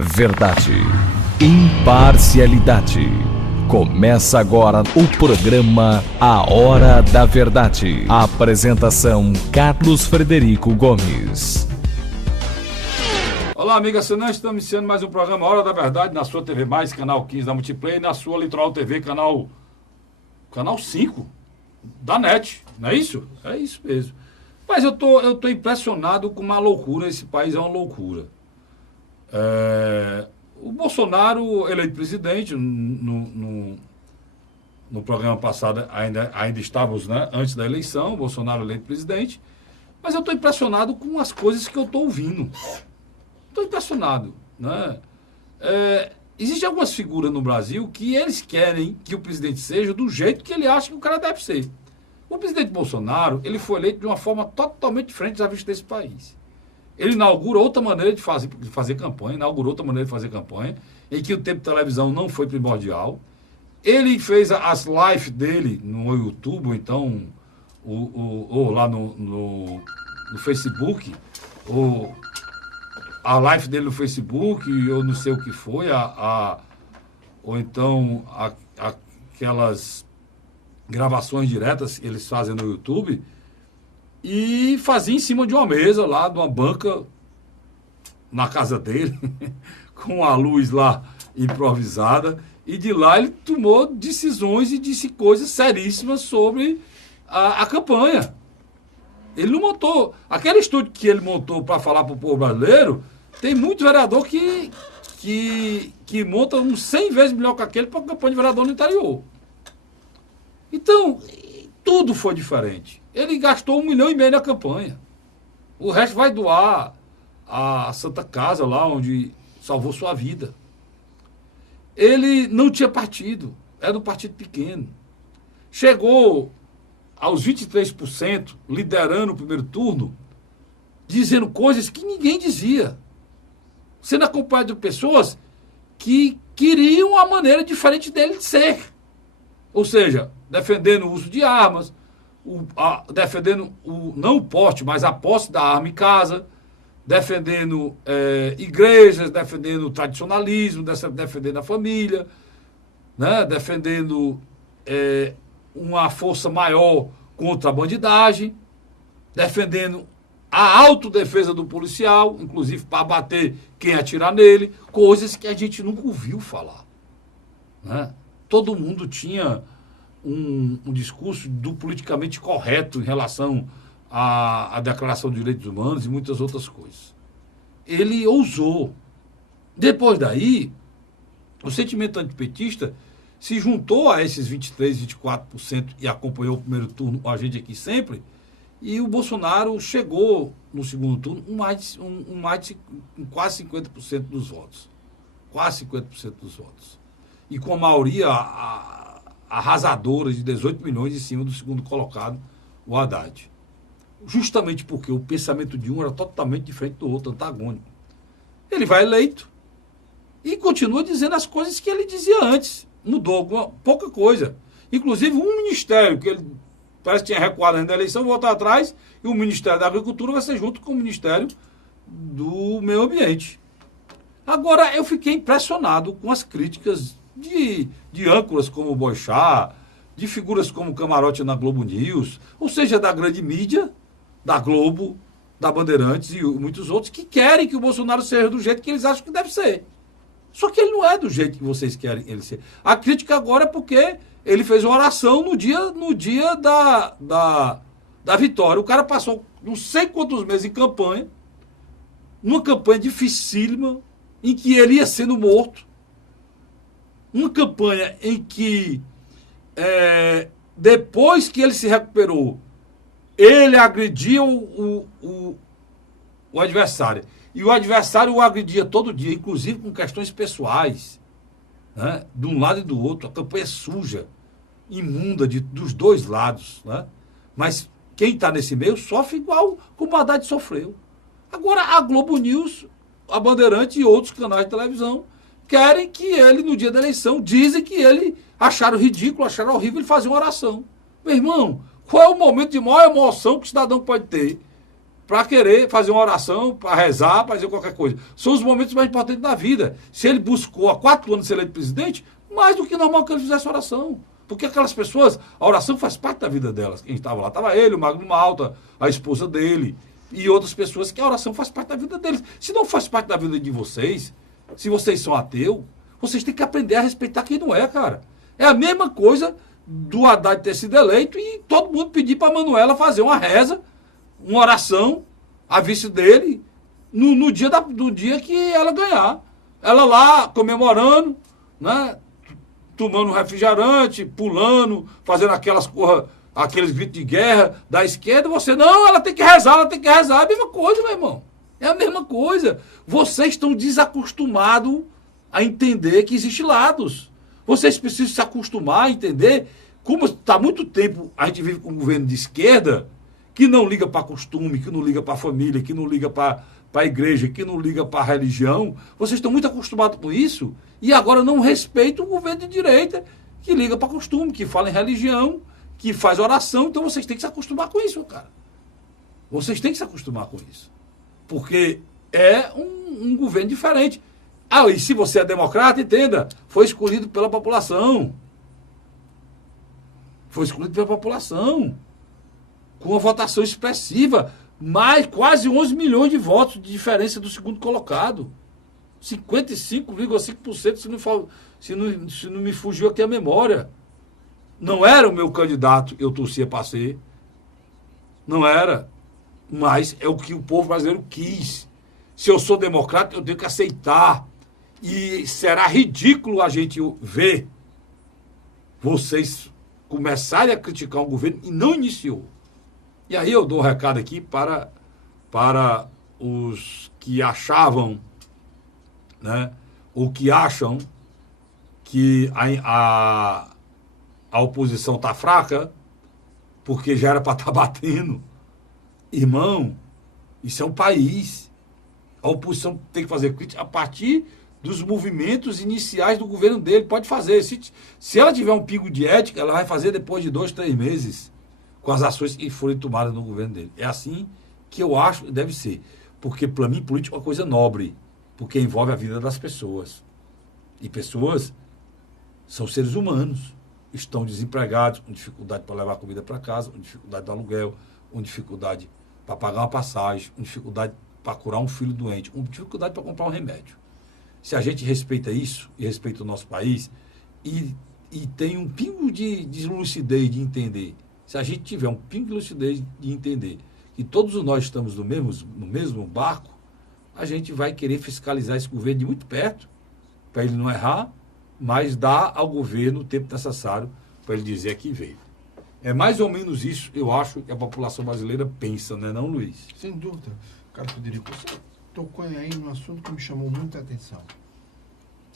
Verdade, imparcialidade. Começa agora o programa A Hora da Verdade. A apresentação: Carlos Frederico Gomes. Olá, amiga assinante, estamos iniciando mais um programa A Hora da Verdade na sua TV+, canal 15 da Multiplay, e na sua Litoral TV, canal 5 da NET, não é isso? É isso mesmo. Mas eu tô impressionado com uma loucura, esse país é uma loucura. O Bolsonaro, eleito presidente, no programa passado ainda estávamos, né, antes da eleição, o Bolsonaro eleito presidente, mas eu estou impressionado com as coisas que eu estou ouvindo. Estou impressionado, né? Existem algumas figuras no Brasil que eles querem que o presidente seja do jeito que ele acha que o cara deve ser. O presidente Bolsonaro, ele foi eleito de uma forma totalmente diferente já vista desse país. Ele inaugura outra maneira de fazer campanha, em que o tempo de televisão não foi primordial. Ele fez as lives dele no YouTube, ou então, ou lá no Facebook, ou a live dele no Facebook, eu não sei o que foi, ou então aquelas gravações diretas que eles fazem no YouTube, e fazia em cima de uma mesa lá, de uma banca na casa dele, com a luz lá improvisada, e de lá ele tomou decisões e disse coisas seríssimas sobre a campanha. Ele não montou. Aquele estúdio que ele montou para falar para o povo brasileiro, tem muito vereador que monta uns 100 vezes melhor que aquele para a campanha de vereador no interior. Então, tudo foi diferente. Ele gastou 1,5 milhão na campanha. O resto vai doar à Santa Casa, lá onde salvou sua vida. Ele não tinha partido, era um partido pequeno. Chegou aos 23%, liderando o primeiro turno, dizendo coisas que ninguém dizia. Sendo acompanhado de pessoas que queriam uma maneira diferente dele de ser. Ou seja, defendendo o uso de armas, defendendo não o porte, mas a posse da arma em casa, defendendo igrejas, defendendo o tradicionalismo, defendendo a família, né? Defendendo uma força maior contra a bandidagem, defendendo a autodefesa do policial, inclusive para bater quem atirar nele, coisas que a gente nunca ouviu falar, né? Todo mundo tinha um discurso do politicamente correto em relação à Declaração de Direitos Humanos e muitas outras coisas. Ele ousou. Depois daí, o sentimento antipetista se juntou a esses 23%, 24% e acompanhou o primeiro turno, a gente aqui sempre, e o Bolsonaro chegou no segundo turno com quase 50% dos votos. Quase 50% dos votos. E com a maioria arrasadora de 18 milhões em cima do segundo colocado, o Haddad. Justamente porque o pensamento de um era totalmente diferente do outro, antagônico. Ele vai eleito e continua dizendo as coisas que ele dizia antes. Mudou pouca coisa. Inclusive um ministério que ele parece que tinha recuado na eleição, voltar atrás, e o Ministério da Agricultura vai ser junto com o Ministério do Meio Ambiente. Agora, eu fiquei impressionado com as críticas de âncoras como o Boixá, de figuras como o Camarote na Globo News, ou seja, da grande mídia, da Globo, da Bandeirantes e muitos outros, que querem que o Bolsonaro seja do jeito que eles acham que deve ser. Só que ele não é do jeito que vocês querem ele ser. A crítica agora é porque ele fez uma oração no dia da vitória. O cara passou não sei quantos meses em campanha, numa campanha dificílima, em que ele ia sendo morto. Uma campanha em que, depois que ele se recuperou, ele agredia o adversário. E o adversário o agredia todo dia, inclusive com questões pessoais, né? De um lado e do outro. A campanha é suja, imunda dos dois lados, né? Mas quem está nesse meio sofre igual como o Haddad sofreu. Agora, a Globo News, a Bandeirante e outros canais de televisão querem que ele, no dia da eleição, dizem que ele acharam ridículo, acharam horrível ele fazer uma oração. Meu irmão, qual é o momento de maior emoção que o cidadão pode ter? para querer fazer uma oração, para rezar, para fazer qualquer coisa. São os momentos mais importantes da vida. Se ele buscou há 4 anos ser eleito presidente, mais do que normal que ele fizesse oração. Porque aquelas pessoas, a oração faz parte da vida delas. Quem estava lá, estava ele, o Magno Malta, a esposa dele, e outras pessoas que a oração faz parte da vida deles. Se não faz parte da vida de vocês, se vocês são ateus, vocês têm que aprender a respeitar quem não é, cara. É a mesma coisa do Haddad ter sido eleito e todo mundo pedir para a Manuela fazer uma reza, uma oração, a vice dele, no dia do dia que ela ganhar. Ela lá comemorando, né? Tomando refrigerante, pulando, fazendo aqueles gritos de guerra da esquerda. Você, não, ela tem que rezar, ela tem que rezar. É a mesma coisa, meu irmão. É a mesma coisa. Vocês estão desacostumados a entender que existem lados. Vocês precisam se acostumar a entender como está há muito tempo a gente vive com um governo de esquerda que não liga para costume, que não liga para a família, que não liga para a igreja, que não liga para a religião. Vocês estão muito acostumados com isso e agora não respeitam o governo de direita que liga para costume, que fala em religião, que faz oração. Então vocês têm que se acostumar com isso, cara. Vocês têm que se acostumar com isso. Porque é um governo diferente. Ah, e se você é democrata, entenda, foi escolhido pela população. Foi escolhido pela população. Com uma votação expressiva. Mais quase 11 milhões de votos de diferença do segundo colocado. 55,5% se não me fugiu aqui a memória. Não era o meu candidato, eu torcia para ser. Não era. Mas é o que o povo brasileiro quis. Se eu sou democrata, eu tenho que aceitar. E será ridículo a gente ver vocês começarem a criticar um governo e não iniciou. E aí eu dou um recado aqui para os que achavam, né, ou que acham que a oposição está fraca, porque já era para estar batendo. Irmão, isso é um país. A oposição tem que fazer crítica a partir dos movimentos iniciais do governo dele. Pode fazer. Se ela tiver um pingo de ética, ela vai fazer depois de 2, 3 meses, com as ações que forem tomadas no governo dele. É assim que eu acho que deve ser. Porque, para mim, política é uma coisa nobre, porque envolve a vida das pessoas. E pessoas são seres humanos. Estão desempregados, com dificuldade para levar comida para casa, com dificuldade do aluguel, com dificuldade para pagar uma passagem, com dificuldade para curar um filho doente, com dificuldade para comprar um remédio. Se a gente respeita isso, e respeita o nosso país, e tem um pingo de lucidez de entender, se a gente tiver um pingo de lucidez de entender que todos nós estamos no mesmo barco, a gente vai querer fiscalizar esse governo de muito perto, para ele não errar, mas dar ao governo o tempo necessário para ele dizer que veio. É mais ou menos isso, eu acho, que a população brasileira pensa, né, não, Luiz? Sem dúvida. Carlos Frederico, você tocou aí num assunto que me chamou muita atenção.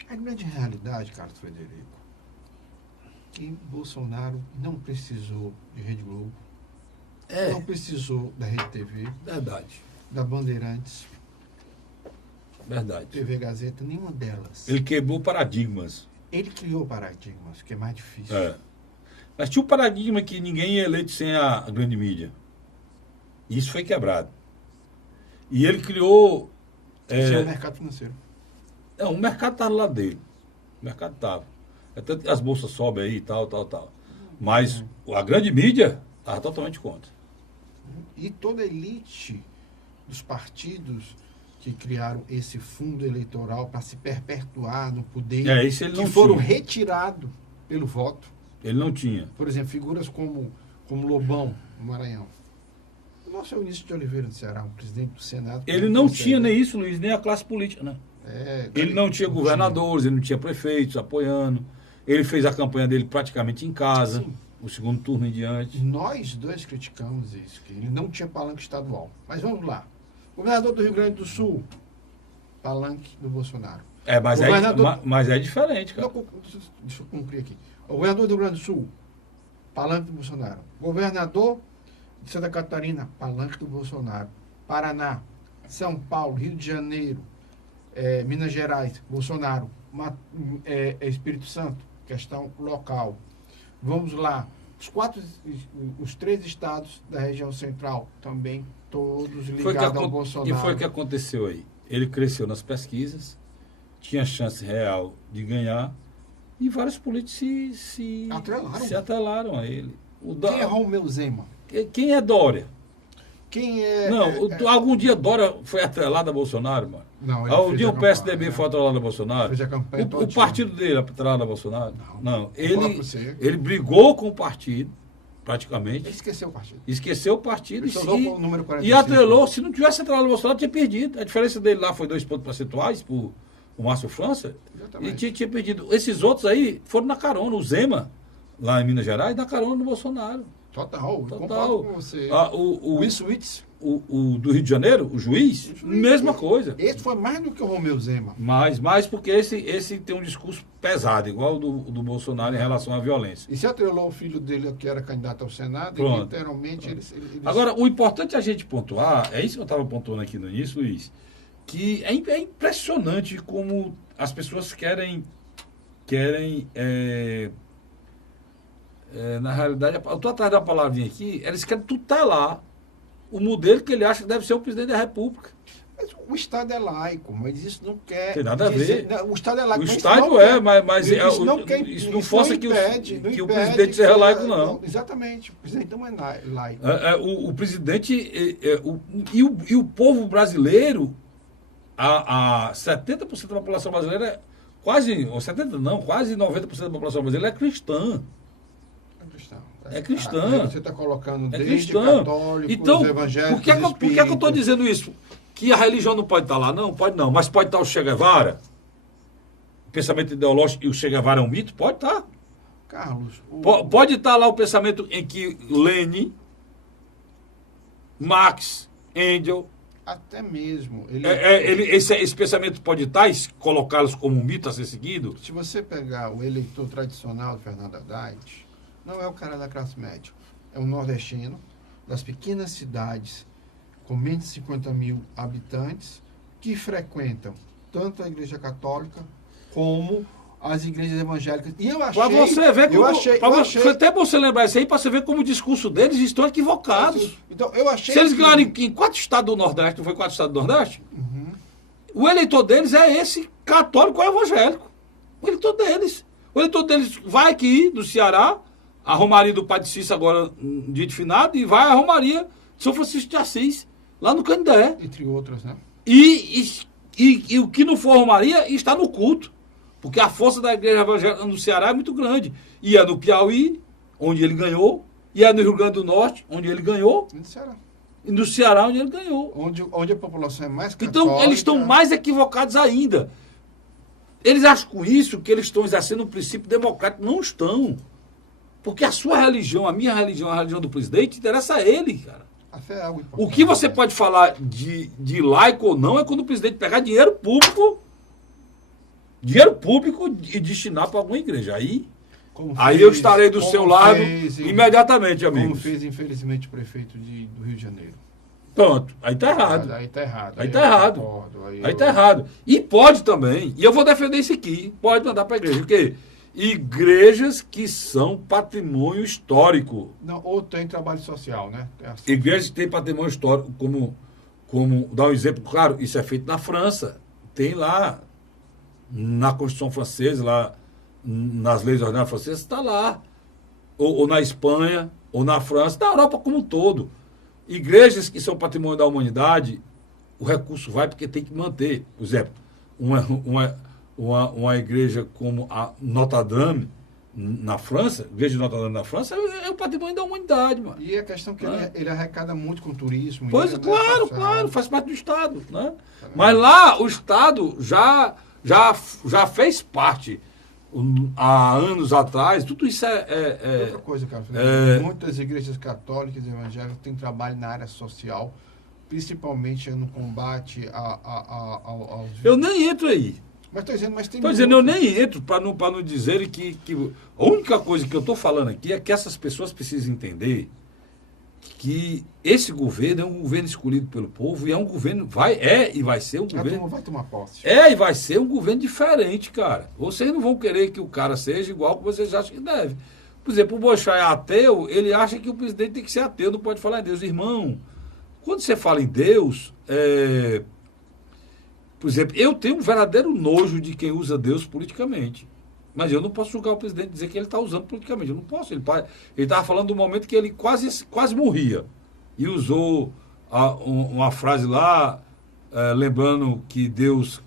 A grande realidade, Carlos Frederico, que Bolsonaro não precisou de Rede Globo, não precisou da Rede TV, Verdade. da Bandeirantes, Verdade. TV Gazeta, nenhuma delas. Ele quebrou paradigmas. Ele criou paradigmas, que é mais difícil. É. Mas tinha um paradigma que ninguém é eleito sem a grande mídia. E isso foi quebrado. E ele criou... Sem o mercado financeiro. Não, o mercado estava do lado dele. O mercado estava. É tanto que as bolsas sobem aí e tal. Mas a grande mídia estava totalmente contra. E toda a elite dos partidos que criaram esse fundo eleitoral para se perpetuar no poder, Isso ele não que foram tinha. retirados pelo voto. Ele não tinha. Por exemplo, figuras como Lobão, no Maranhão. O nosso Eunício de Oliveira do Ceará, o presidente do Senado. Ele não tinha nem isso, Luiz, nem a classe política, né? Ele não tinha governadores, ele não tinha prefeitos apoiando. Ele fez a campanha dele praticamente em casa, Sim. o segundo turno em diante. Nós dois criticamos isso, que ele não tinha palanque estadual. Mas vamos lá. Governador do Rio Grande do Sul, palanque do Bolsonaro. Mas é diferente, cara. Não, deixa eu concluir aqui. O governador do Rio Grande do Sul, palanque do Bolsonaro. Governador de Santa Catarina, palanque do Bolsonaro. Paraná, São Paulo, Rio de Janeiro, Minas Gerais, Bolsonaro. Espírito Santo, questão local. Vamos lá. os 3 estados da região central também, todos ligados ao Bolsonaro. E foi o que aconteceu aí. Ele cresceu nas pesquisas, tinha chance real de ganhar, e vários políticos se atrelaram a ele. Quem é Romeu Zema? Quem é Dória? Quem é... Algum dia Dória foi atrelado a Bolsonaro, mano? Não, Algum dia o PSDB foi atrelado a Bolsonaro? Fez a campanha o partido dele é atrelado a Bolsonaro? Não. Ele brigou com o partido, praticamente. Ele esqueceu o partido. Esqueceu o partido o número 45. E atrelou. Se não tivesse atrelado a Bolsonaro, tinha perdido. A diferença dele lá foi 2 pontos percentuais por o Márcio França. Exatamente. E tinha perdido. Esses outros aí foram na carona. O Zema, lá em Minas Gerais, na carona do Bolsonaro. Total. Concordo com você. O do Rio de Janeiro, o juiz, mesma coisa. Esse foi mais do que o Romeu Zema. Mais porque esse tem um discurso pesado, igual o do Bolsonaro em relação à violência. E se atrelou o filho dele, que era candidato ao Senado, Pronto. e literalmente eles... Agora, o importante é a gente pontuar, é isso que eu estava pontuando aqui no início, Luiz, que é impressionante como as pessoas querem na realidade, eu estou atrás da palavrinha aqui, eles querem tutelar o modelo que ele acha que deve ser o presidente da República. Mas o Estado é laico, mas isso não quer... Tem nada a ver. Não, o Estado é laico. O Estado mas isso não força que o presidente seja laico, não. Exatamente. O presidente não é laico. O presidente e o povo brasileiro, a 70% da população brasileira, quase 90% da população brasileira é cristã. É cristã. Você está colocando desde católicos, então, evangélicos, por que eu estou dizendo isso? Que a religião não pode estar lá? Não, pode não. Mas pode estar o Che Guevara? O pensamento ideológico e o Che Guevara é um mito? Pode estar. Carlos... Pode estar lá o pensamento em que Lenin, Marx, Engels... Até mesmo. Esse pensamento pode estar e colocá-los como um mito a ser seguido? Se você pegar o eleitor tradicional do Fernando Haddad... Não é o cara da classe média, é um nordestino das pequenas cidades com menos de 50 mil habitantes que frequentam tanto a igreja católica como as igrejas evangélicas. E eu achei... Para você ver como... Foi até bom você lembrar isso aí, para você ver como o discurso deles estão equivocados. Então, eu achei... Se eles ganharem em 4 estados do Nordeste, não foi 4 estados do Nordeste? Uhum. O eleitor deles é esse católico ou evangélico. O eleitor deles. O eleitor deles vai aqui do Ceará, a Romaria do Padre Cícero agora, dia de finado, e vai a Romaria de São Francisco de Assis, lá no Canindé. Entre outras, né? E o que não for Romaria está no culto. Porque a força da igreja evangélica no Ceará é muito grande. E é no Piauí, onde ele ganhou, e é no Rio Grande do Norte, onde ele ganhou. E no Ceará. E no Ceará, onde ele ganhou. Onde a população é mais católica. Então, eles estão mais equivocados ainda. Eles acham com isso que eles estão exercendo um princípio democrático. Não estão. Porque a sua religião, a minha religião, a religião do presidente, interessa a ele, cara. A fé é algo importante. O que você pode falar de laico ou não é quando o presidente pegar dinheiro público e destinar para alguma igreja. Aí eu estarei do seu lado imediatamente, amigo. Como fez, infelizmente, o prefeito do Rio de Janeiro. Pronto, aí tá errado. Aí tá errado. Aí tá errado. E pode também, e eu vou defender isso aqui, pode mandar para a igreja, porque igrejas que são patrimônio histórico. Não, ou tem trabalho social, né? Igrejas que têm patrimônio histórico, como dar um exemplo, claro, isso é feito na França. Tem lá, na Constituição Francesa, lá nas leis ordinárias francesas, está lá. Ou na Espanha, ou na França, na Europa como um todo. Igrejas que são patrimônio da humanidade, o recurso vai porque tem que manter. Por exemplo, uma igreja como a Notre Dame, na França, a igreja de Notre Dame na França, é o patrimônio da humanidade, mano. E a questão que ele arrecada muito com turismo. Pois, claro, faz parte do Estado, né? Mas lá o Estado já fez parte. Há anos atrás, tudo isso outra coisa, cara. Muitas igrejas católicas e evangélicas têm trabalho na área social, principalmente no combate aos... Eu nem entro aí. Mas estou dizendo, eu nem entro para não dizer que... A única coisa que eu estou falando aqui é que essas pessoas precisam entender que esse governo é um governo escolhido pelo povo e é um governo, vai ser um governo... vai tomar posse. E vai ser um governo diferente, cara. Vocês não vão querer que o cara seja igual que vocês acham que deve. Por exemplo, o Boechat é ateu, ele acha que o presidente tem que ser ateu, não pode falar em Deus. Irmão, quando você fala em Deus, por exemplo, eu tenho um verdadeiro nojo de quem usa Deus politicamente. Mas eu não posso julgar o presidente e dizer que ele está usando politicamente. Eu não posso. Ele estava falando do momento que ele quase morria. E usou uma frase lá, lembrando que Deus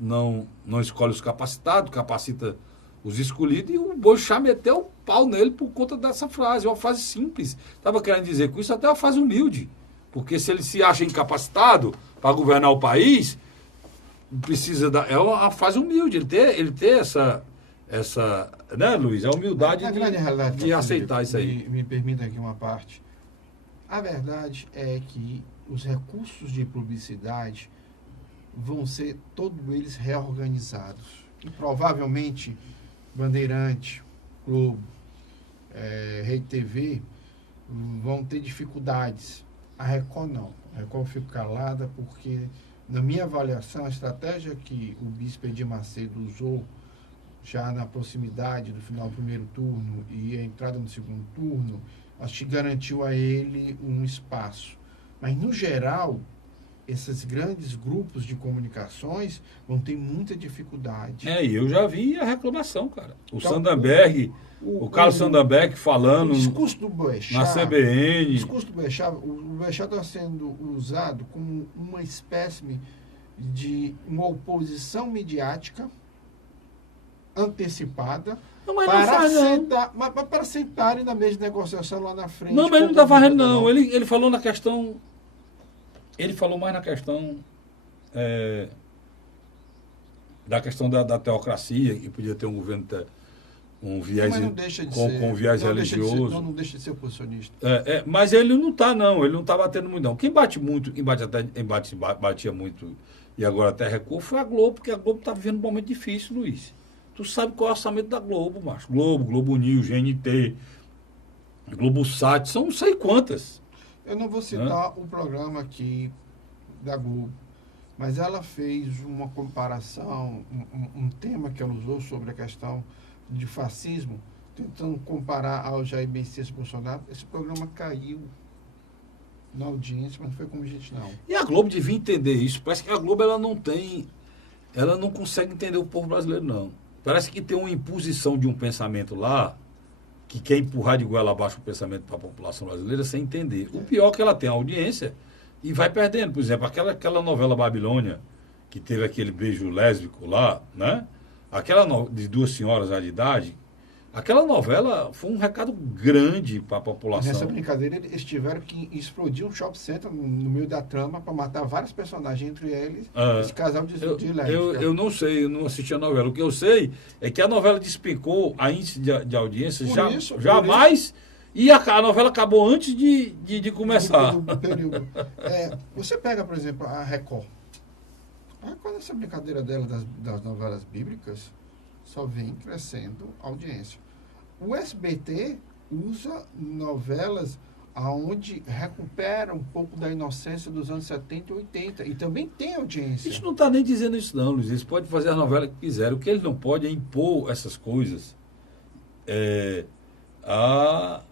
não escolhe os capacitados, capacita os escolhidos. E o Boechat meteu o pau nele por conta dessa frase. Uma frase simples. Estava querendo dizer com isso até uma frase humilde. Porque se ele se acha incapacitado para governar o país, precisa é uma fase humilde, ele ter essa né, Luiz, a humildade de aceitar isso aí. Me permita aqui uma parte. A verdade é que os recursos de publicidade vão ser todos eles reorganizados. E provavelmente Bandeirante, Globo, Rede TV vão ter dificuldades. A Record não. A Record fica calada porque, na minha avaliação, a estratégia que o bispo Edir Macedo usou já na proximidade do final do primeiro turno e a entrada no segundo turno, acho que garantiu a ele um espaço. Mas, no geral, esses grandes grupos de comunicações vão ter muita dificuldade. E eu já vi a reclamação, cara. O Sandenberg, o Carlos Sandenberg falando o discurso do Boechat, na CBN. O discurso do Boechat, o Boechat está sendo usado como uma espécie de uma oposição midiática antecipada para sentarem na mesa de negociação lá na frente. Não, mas ele não está fazendo, não. Ele falou na questão... Ele falou mais na questão da questão da teocracia, que podia ter um governo um viés com viés religioso. Não deixa de ser oposicionista. Mas ele não está, não. Ele não está batendo muito, não. Quem batia muito e agora até recuou foi a Globo, porque a Globo está vivendo um momento difícil, Luiz. Tu sabe qual é o orçamento da Globo, macho. Globo News, GNT, Globosat, são não sei quantas. Eu não vou citar o programa aqui da Globo, mas ela fez uma comparação, um tema que ela usou sobre a questão de fascismo, tentando comparar ao Jair Messias Bolsonaro. Esse programa caiu na audiência, mas não foi como a gente não. E a Globo devia entender isso. Parece que a Globo ela não consegue entender o povo brasileiro, não. Parece que tem uma imposição de um pensamento lá, que quer empurrar de goela abaixo o pensamento para a população brasileira sem entender. O pior é que ela tem a audiência e vai perdendo. Por exemplo, aquela novela Babilônia, que teve aquele beijo lésbico lá, né? De duas senhoras já de idade, aquela novela foi um recado grande para a população. Nessa brincadeira, eles tiveram que explodir um shopping center no meio da trama para matar vários personagens, entre eles esse casal de lésbica. Eu não sei, eu não assisti a novela. O que eu sei é que a novela despicou a índice de audiência jamais. E a novela acabou antes de começar. Do período. Você pega, por exemplo, a Record. A Record, essa brincadeira dela das novelas bíblicas, só vem crescendo a audiência. O SBT usa novelas onde recupera um pouco da inocência dos anos 70 e 80. E também tem audiência. A gente não está nem dizendo isso não, Luiz. Eles podem fazer a novela que quiserem. O que eles não podem é impor essas coisas a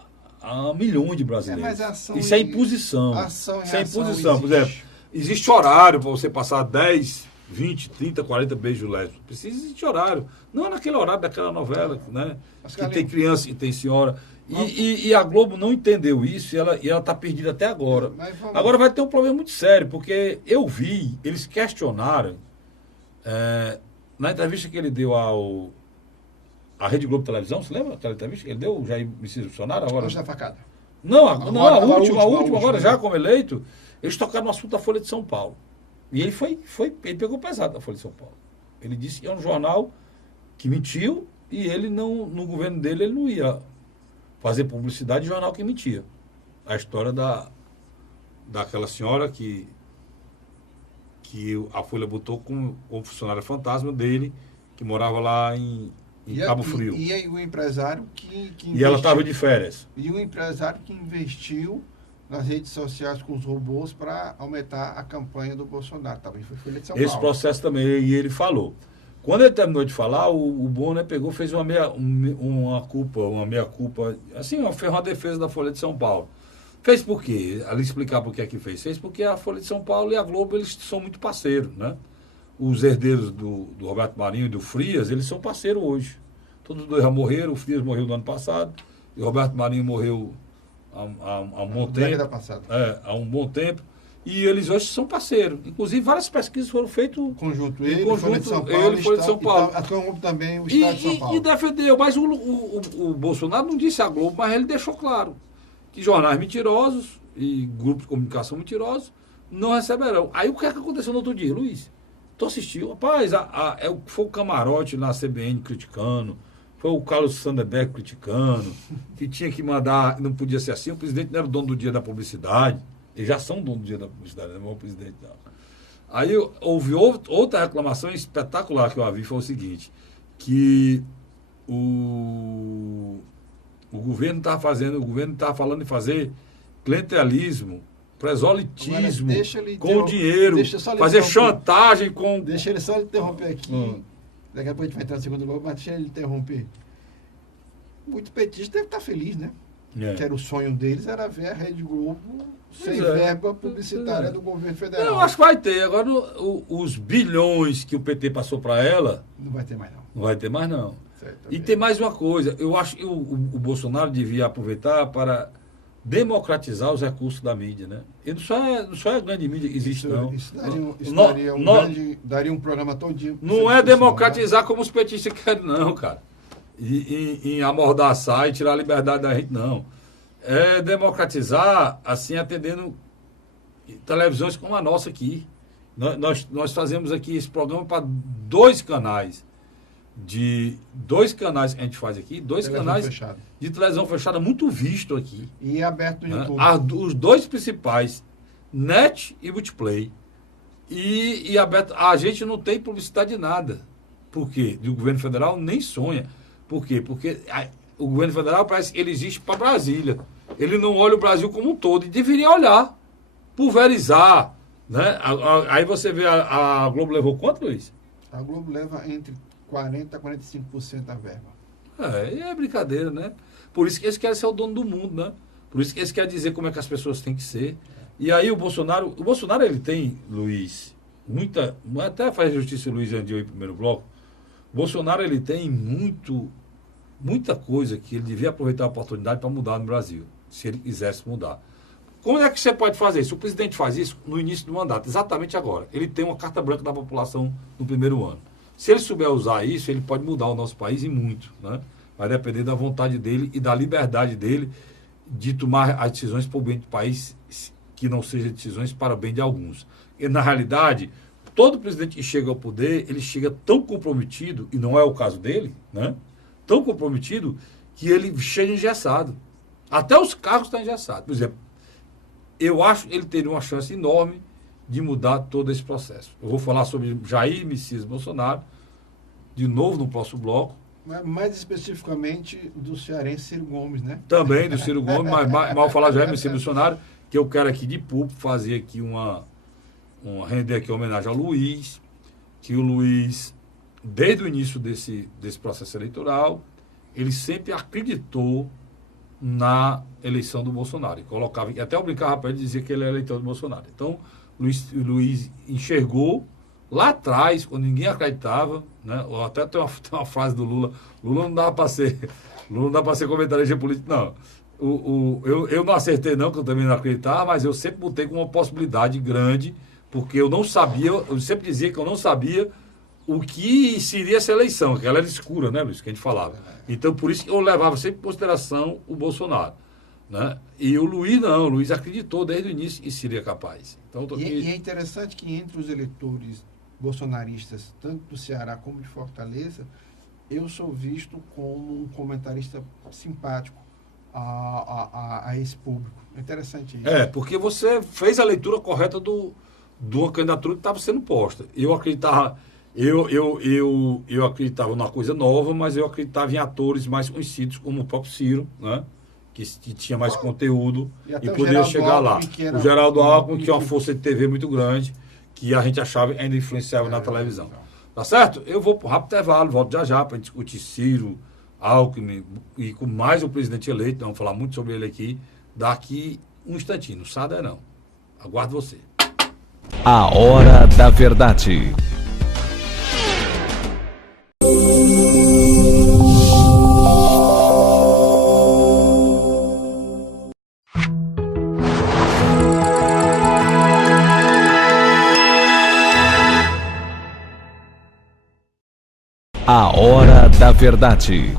milhões de brasileiros. Isso é imposição. Isso é imposição. Por exemplo, existe horário para você passar 10, 20, 30, 40 beijos lésbicos. Precisa existir horário. Não é naquele horário daquela novela, né? Que tem criança e tem senhora. E a Globo não entendeu isso e ela está perdida até agora. Agora vai ter um problema muito sério, porque eu vi, eles questionaram na entrevista que ele deu à Rede Globo Televisão, você lembra aquela entrevista que ele deu, o Jair Messias Bolsonaro? Agora... Hoje da facada. Não, a última, agora já como eleito, eles tocaram no assunto da Folha de São Paulo. E ele ele pegou pesado da Folha de São Paulo. Ele disse que é um jornal que mentiu e ele não, no governo dele, ele não ia fazer publicidade de jornal que mentia. A história daquela senhora que a Folha botou como funcionário fantasma dele, que morava lá em Cabo Frio. E aí o empresário que e ela estava de férias. E o empresário que investiu nas redes sociais com os robôs para aumentar a campanha do Bolsonaro. Também foi Folha de São Paulo. Esse processo também, e ele falou. Quando ele terminou de falar, o Bonner pegou, fez uma meia-culpa, assim, fez uma defesa da Folha de São Paulo. Fez por quê? Ali explicar por que é que fez. Fez porque a Folha de São Paulo e a Globo, eles são muito parceiros, né? Os herdeiros do Roberto Marinho e do Frias, eles são parceiros hoje. Todos dois já morreram, o Frias morreu no ano passado, e o Roberto Marinho morreu há um bom tempo. Há um bom tempo. E eles hoje são parceiros. Inclusive, várias pesquisas foram feitas. Conjunto ele, Folha de São Paulo. Folha de São Paulo. A Globo também, o Estado de São Paulo. E defendeu. Mas o Bolsonaro não disse a Globo, mas ele deixou claro que jornais mentirosos e grupos de comunicação mentirosos não receberão. Aí o que é que aconteceu no outro dia, Luiz? Tu assistiu? Rapaz, foi o Camarote na CBN criticando, foi o Carlos Sanderberg criticando, que tinha que mandar, não podia ser assim, o presidente não era o dono do dia da publicidade. Eles já são dono do dia da publicidade, não é o presidente não. Aí houve outra reclamação espetacular que eu vi, foi o seguinte, que o governo estava falando em fazer clientelismo, presolitismo, com o dinheiro, fazer chantagem com... Deixa ele só interromper aqui, daqui a pouco a gente vai entrar no segundo bloco, mas deixa ele interromper. Muito petista deve estar feliz, né? Que era o sonho deles, era ver a Rede Globo sem verba publicitária do governo federal. Eu acho que vai ter. Agora, os bilhões que o PT passou para ela... Não vai ter mais, não. Não vai ter mais, não. Certo, e tem mais uma coisa. Eu acho que o Bolsonaro devia aproveitar para democratizar os recursos da mídia, né? E não só é a grande mídia que existe, não. Isso daria um programa todinho. Não é democratizar, né? Como os petistas querem, não, cara. Em amordaçar e tirar a liberdade da gente, não. É democratizar, assim, atendendo televisões como a nossa aqui. Nós fazemos aqui esse programa para 2 canais. De 2 canais que a gente faz aqui, 2 canais de televisão fechada, muito visto aqui. E aberto no YouTube. Os 2 principais, NET e Multiplay. E aberto. A gente não tem publicidade de nada. Por quê? Do governo federal nem sonha. Por quê? Porque o governo federal parece que ele existe para Brasília. Ele não olha o Brasil como um todo. E deveria olhar, pulverizar. Né? Aí você vê, a Globo levou quanto, Luiz? A Globo leva entre 40% a 45% da verba. É brincadeira, né? Por isso que eles querem ser o dono do mundo, né? Por isso que eles querem dizer como é que as pessoas têm que ser. E aí o Bolsonaro ele tem, Luiz, até faz justiça o Luiz Andil em primeiro bloco, o Bolsonaro ele tem muita coisa que ele devia aproveitar a oportunidade para mudar no Brasil, se ele quisesse mudar. Como é que você pode fazer isso? O presidente faz isso no início do mandato, exatamente agora. Ele tem uma carta branca da população no primeiro ano. Se ele souber usar isso, ele pode mudar o nosso país em muito, né? Vai depender da vontade dele e da liberdade dele de tomar as decisões para o bem do país, que não sejam decisões para o bem de alguns. E, na realidade, todo presidente que chega ao poder, ele chega tão comprometido, e não é o caso dele, né? Tão comprometido que ele chega engessado. Até os cargos estão engessados. Por exemplo, eu acho que ele teria uma chance enorme de mudar todo esse processo. Eu vou falar sobre Jair Messias Bolsonaro, de novo no próximo bloco. Mais especificamente do cearense Ciro Gomes, né? Também do Ciro Gomes, mas mal falar Jair Messias Bolsonaro, que eu quero aqui de público fazer aqui render aqui uma homenagem ao Luiz, que o Luiz, desde o início desse processo eleitoral, ele sempre acreditou na eleição do Bolsonaro. E colocava, até eu brincava para ele, dizia que ele era eleitor do Bolsonaro. Então, Luiz enxergou lá atrás, quando ninguém acreditava, né? Ou até tem uma frase do Lula não dá para ser comentarista político, não. Eu não acertei não, que eu também não acreditava, mas eu sempre botei com uma possibilidade grande, porque eu sempre dizia que eu não sabia o que seria essa eleição, que ela era escura, né, Luiz, que a gente falava. Então, por isso que eu levava sempre em consideração o Bolsonaro. Né? E o Luiz acreditou desde o início que seria capaz. Então, e é interessante que entre os eleitores bolsonaristas, tanto do Ceará como de Fortaleza, eu sou visto como um comentarista simpático a esse público. É interessante isso. Porque você fez a leitura correta de uma candidatura que estava sendo posta. Eu acreditava... Eu acreditava numa coisa nova, mas eu acreditava em atores mais conhecidos, como o próprio Ciro, né? Que tinha mais conteúdo e poderia chegar lá. O Geraldo Alckmin, que é uma força de TV muito grande, que a gente achava que ainda influenciava na televisão. Tá certo? Eu vou para um rápido intervalo, volto já já para discutir Ciro, Alckmin e com mais o presidente eleito. Vamos falar muito sobre ele aqui daqui um instantinho. Não sai não. Aguardo você. A Hora da Verdade. A Hora da Verdade.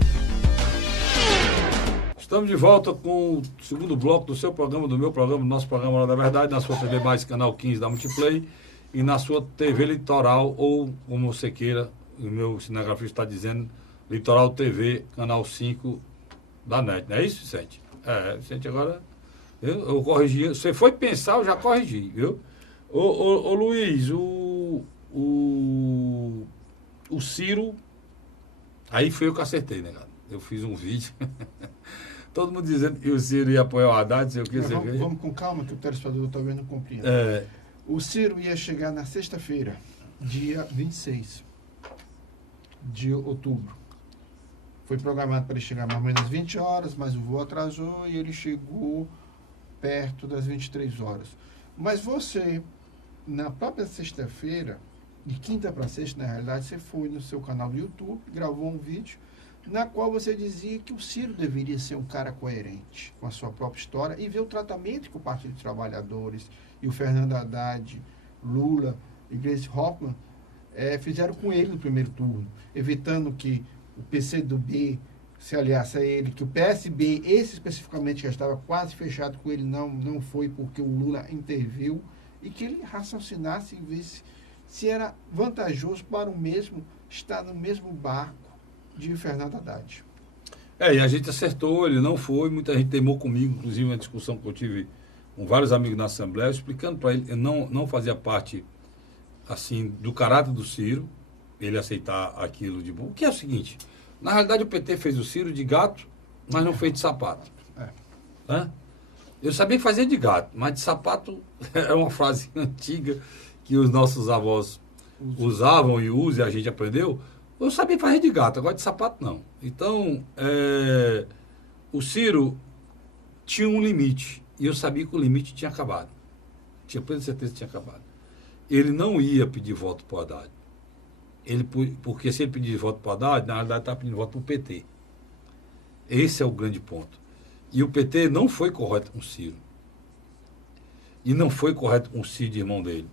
Estamos de volta com o segundo bloco do seu programa, do meu programa, do nosso programa Hora da Verdade, na sua TV Mais, canal 15 da Multiplay, e na sua TV Litoral, ou como você queira, o meu cinegrafista está dizendo, Litoral TV, canal 5 da NET. Não é isso, Vicente? Vicente, agora eu corrigi. Você foi pensar, eu já corrigi, viu? Ô Luiz, o Ciro, aí foi eu que acertei, né, cara? Eu fiz um vídeo, todo mundo dizendo que o Ciro ia apoiar o Haddad, sei o que, vamos com calma, que o telespectador talvez não compreenda. O Ciro ia chegar na sexta-feira, dia 26 de outubro. Foi programado para ele chegar mais ou menos 20 horas, mas o voo atrasou e ele chegou perto das 23 horas. Mas você, na própria sexta-feira, de quinta para sexta, na realidade, você foi no seu canal do YouTube, gravou um vídeo, na qual você dizia que o Ciro deveria ser um cara coerente com a sua própria história e ver o tratamento que o Partido dos Trabalhadores e o Fernando Haddad, Lula e Gleisi Hoffmann fizeram com ele no primeiro turno, evitando que o PCdoB se aliasse a ele, que o PSB, esse especificamente, já estava quase fechado com ele, não foi porque o Lula interviu, e que ele raciocinasse e visse se era vantajoso para o mesmo estar no mesmo barco de Fernando Haddad. E a gente acertou, ele não foi, muita gente teimou comigo, inclusive uma discussão que eu tive com vários amigos na Assembleia, explicando para ele, eu não fazia parte, assim, do caráter do Ciro, ele aceitar aquilo de bom. O que é o seguinte, na realidade o PT fez o Ciro de gato, mas não fez de sapato. Eu sabia que fazia de gato, mas de sapato é uma frase antiga que os nossos avós usavam e usam e a gente aprendeu. Eu sabia fazer de gato, agora de sapato não. Então, o Ciro tinha um limite, e eu sabia que o limite tinha acabado. Tinha plena certeza que tinha acabado. Ele não ia pedir voto para o Haddad. Porque se ele pedir voto para o Haddad, na realidade estava pedindo voto para o PT. Esse é o grande ponto. E o PT não foi correto com o Ciro. E não foi correto com o Cid, irmão dele.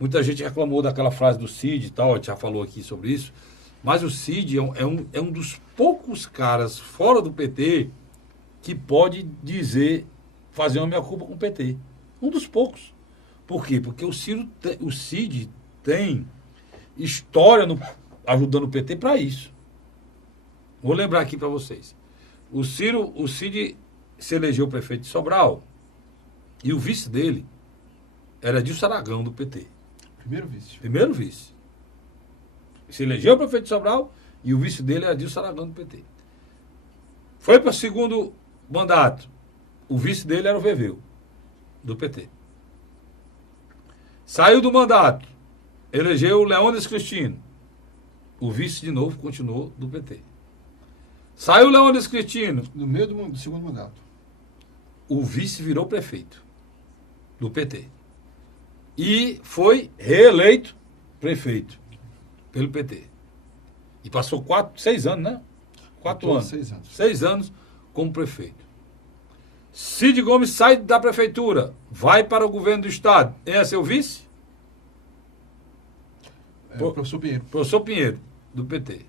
Muita gente reclamou daquela frase do Cid e tal, a gente já falou aqui sobre isso. Mas o Cid é um dos poucos caras fora do PT que pode dizer, fazer uma meia-culpa com o PT. Um dos poucos. Por quê? Porque o Cid tem história ajudando o PT para isso. Vou lembrar aqui para vocês. O Cid se elegeu prefeito de Sobral e o vice dele era Dilson Aragão, do PT. Primeiro vice. Se elegeu prefeito de Sobral e o vice dele era Dilson Aragão, do PT. Foi para o segundo mandato. O vice dele era o Veveu, do PT. Saiu do mandato. Elegeu o Leônidas Cristino. O vice, de novo, continuou do PT. Saiu o Leônidas Cristino. No meio do segundo mandato. O vice virou prefeito do PT. E foi reeleito prefeito pelo PT. E passou 6 anos, né? 4 anos. 6 anos. 6 anos como prefeito. Cid Gomes sai da prefeitura, vai para o governo do estado. Quem é seu vice? Professor Pinheiro. Professor Pinheiro, do PT.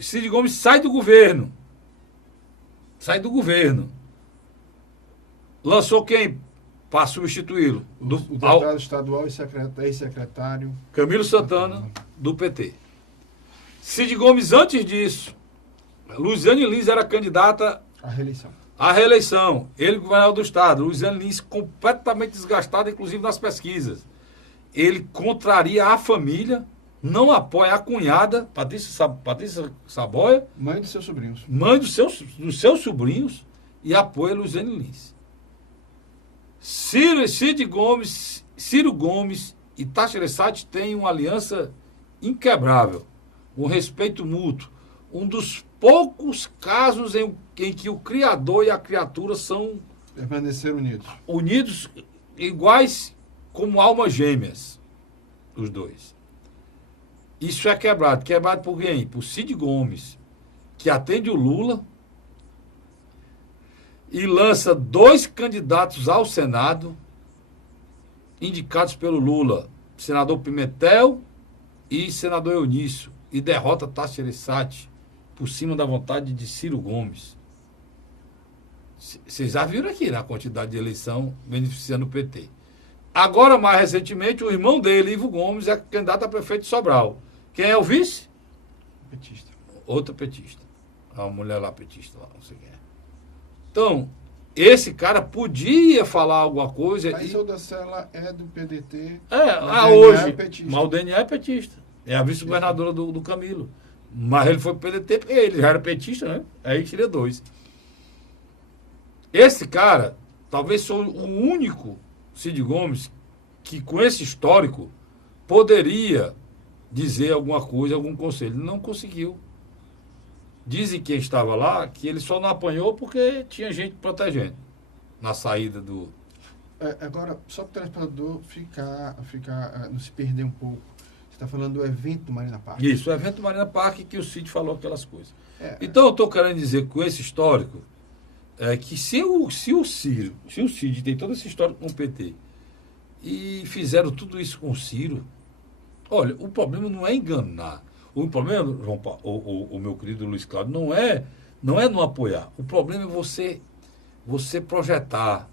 Cid Gomes sai do governo. Lançou quem para substituí-lo? O deputado estadual e ex-secretário Camilo Santana, do PT. Cid Gomes, antes disso, Luiziane Lins era candidata à reeleição. Ele, governador do estado. Luiziane Lins completamente desgastada, inclusive nas pesquisas. Ele contraria a família, não apoia a cunhada, Patrícia Saboia. Mãe dos seus sobrinhos. Mãe dos seus sobrinhos, e apoia Luiziane Lins. Ciro Gomes e Tasso Gereissati têm uma aliança inquebrável, um respeito mútuo. Um dos poucos casos em que o criador e a criatura são Permanecer unidos. unidos, iguais como almas gêmeas, os dois. Isso é quebrado. Quebrado por quem? Por Cid Gomes, que atende o Lula e lança 2 candidatos ao Senado indicados pelo Lula, senador Pimentel e senador Eunício, e derrota Tasso Gereissati por cima da vontade de Ciro Gomes. Vocês já viram aqui, na quantidade de eleição beneficiando o PT. Agora, mais recentemente, o irmão dele, Ivo Gomes, é candidato a prefeito de Sobral. Quem é o vice? Petista. Outra petista. A mulher lá petista, lá, não sei quem é. Então, esse cara podia falar alguma coisa. Mas o da Sela é do PDT. Hoje. É petista. Mas o DNA é petista. É a vice-governadora do Camilo. Mas ele foi pro PDT porque ele já era petista, né? Aí tira 2. Esse cara, talvez sou o único Cid Gomes que, com esse histórico, poderia dizer alguma coisa, algum conselho. Ele não conseguiu. Dizem quem estava lá que ele só não apanhou porque tinha gente protegendo na saída do... Agora, só para o telespectador não se perder um pouco, você está falando do evento do Marina Park. Isso, o evento do Marina Park que o Cid falou aquelas coisas. Então, eu estou querendo dizer com esse histórico que se o Cid tem todo esse histórico com o PT e fizeram tudo isso com o Ciro, olha, o problema não é enganar. O problema, João Paulo, o meu querido Luiz Cláudio, não é não apoiar. O problema é você projetar,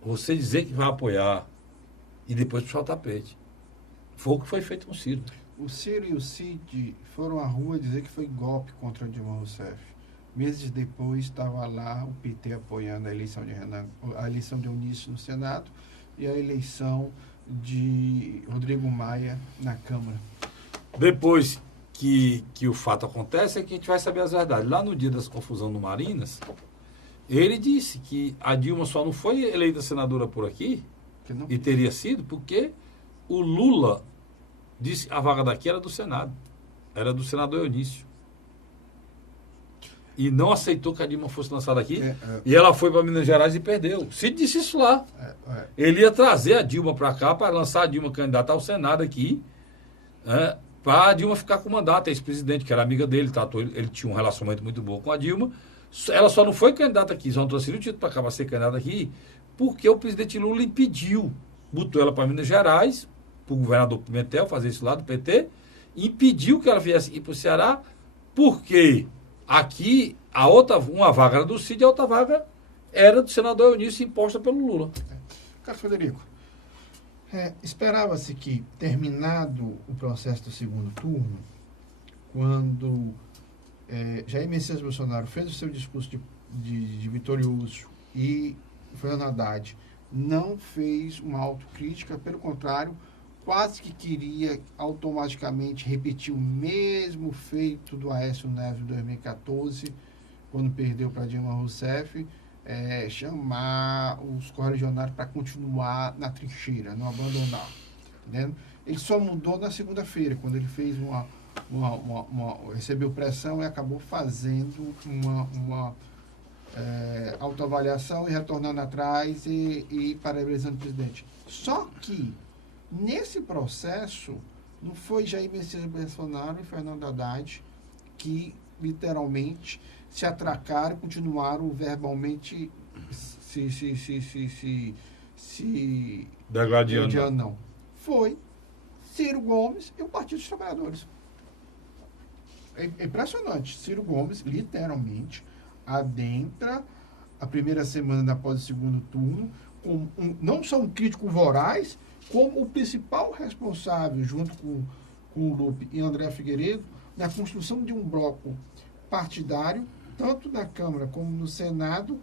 você dizer que vai apoiar e depois puxar o tapete. Foi o que foi feito com o Ciro. O Ciro e o Cid foram à rua dizer que foi golpe contra Dilma Rousseff. Meses depois estava lá o PT apoiando a eleição de Eunício no Senado e a eleição de Rodrigo Maia na Câmara. Depois que o fato acontece é que a gente vai saber as verdades. Lá no dia das confusão no Marinas, ele disse que a Dilma só não foi eleita senadora por aqui, e teria sido, porque o Lula disse que a vaga daqui era do Senado, era do senador Eunício. E não aceitou que a Dilma fosse lançada aqui, e ela foi para Minas Gerais e perdeu. Cid disse isso lá. Ele ia trazer a Dilma para cá, para lançar a Dilma candidata ao Senado aqui, para a Dilma ficar com o mandato. A ex-presidente, que era amiga dele, ele tinha um relacionamento muito bom com a Dilma. Ela só não foi candidata aqui, só não trouxe o título para cá para ser candidata aqui, porque o presidente Lula impediu, botou ela para Minas Gerais, para o governador Pimentel fazer isso lá do PT, impediu que ela viesse ir para o Ceará, porque aqui uma vaga era do Cid e a outra vaga era do senador Eunício, imposta pelo Lula. Carlos Frederico, esperava-se que, terminado o processo do segundo turno, quando Jair Messias Bolsonaro fez o seu discurso de vitorioso e Fernando Haddad não fez uma autocrítica, pelo contrário, quase que queria automaticamente repetir o mesmo feito do Aécio Neves em 2014, quando perdeu para Dilma Rousseff, chamar os correligionários para continuar na trincheira, não abandonar. Entendendo? Ele só mudou na segunda-feira, quando ele fez recebeu pressão e acabou fazendo uma autoavaliação e retornando atrás e parabenizando o presidente. Só que, nesse processo, não foi Jair Messias Bolsonaro e Fernando Haddad que, literalmente, se atracaram e continuaram verbalmente se degladiando. Não. Foi Ciro Gomes e o Partido dos Trabalhadores. É impressionante. Ciro Gomes, literalmente, adentra a primeira semana após o segundo turno, não só um crítico voraz, como o principal responsável, junto com o Lupe e André Figueiredo, na construção de um bloco partidário, tanto na Câmara como no Senado,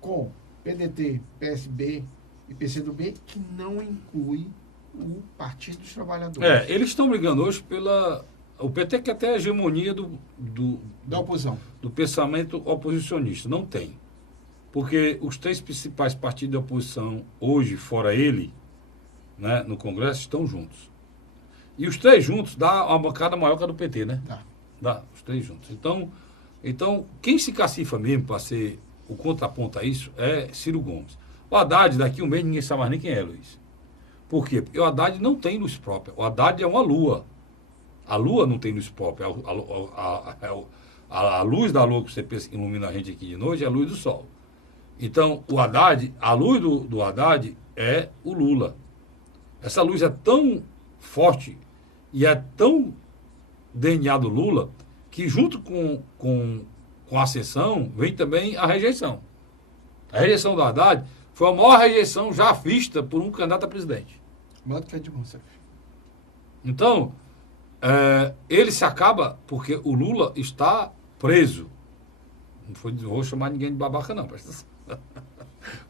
com PDT, PSB e PCdoB, que não inclui o Partido dos Trabalhadores. Eles estão brigando hoje o PT quer ter a hegemonia da oposição. Do pensamento oposicionista. Não tem. Porque os 3 principais partidos da oposição, hoje, fora ele, né, no Congresso estão juntos. E os três juntos dá uma bancada maior que a do PT, né? Dá, os três juntos. Então quem se cacifa mesmo para ser o contraponto a isso é Ciro Gomes. O Haddad, daqui um mês, ninguém sabe mais nem quem é, Luiz. Por quê? Porque o Haddad não tem luz própria. O Haddad é uma lua. A lua não tem luz própria. A luz da lua que você pensa que ilumina a gente aqui de noite é a luz do sol. Então, o Haddad, a luz do Haddad é o Lula. Essa luz é tão forte e é tão DNA do Lula que junto com a ascensão vem também a rejeição. A rejeição do Haddad foi a maior rejeição já vista por um candidato a presidente. Maior do que a Dilma Rousseff. Então, ele se acaba porque o Lula está preso. Não vou chamar ninguém de babaca, não.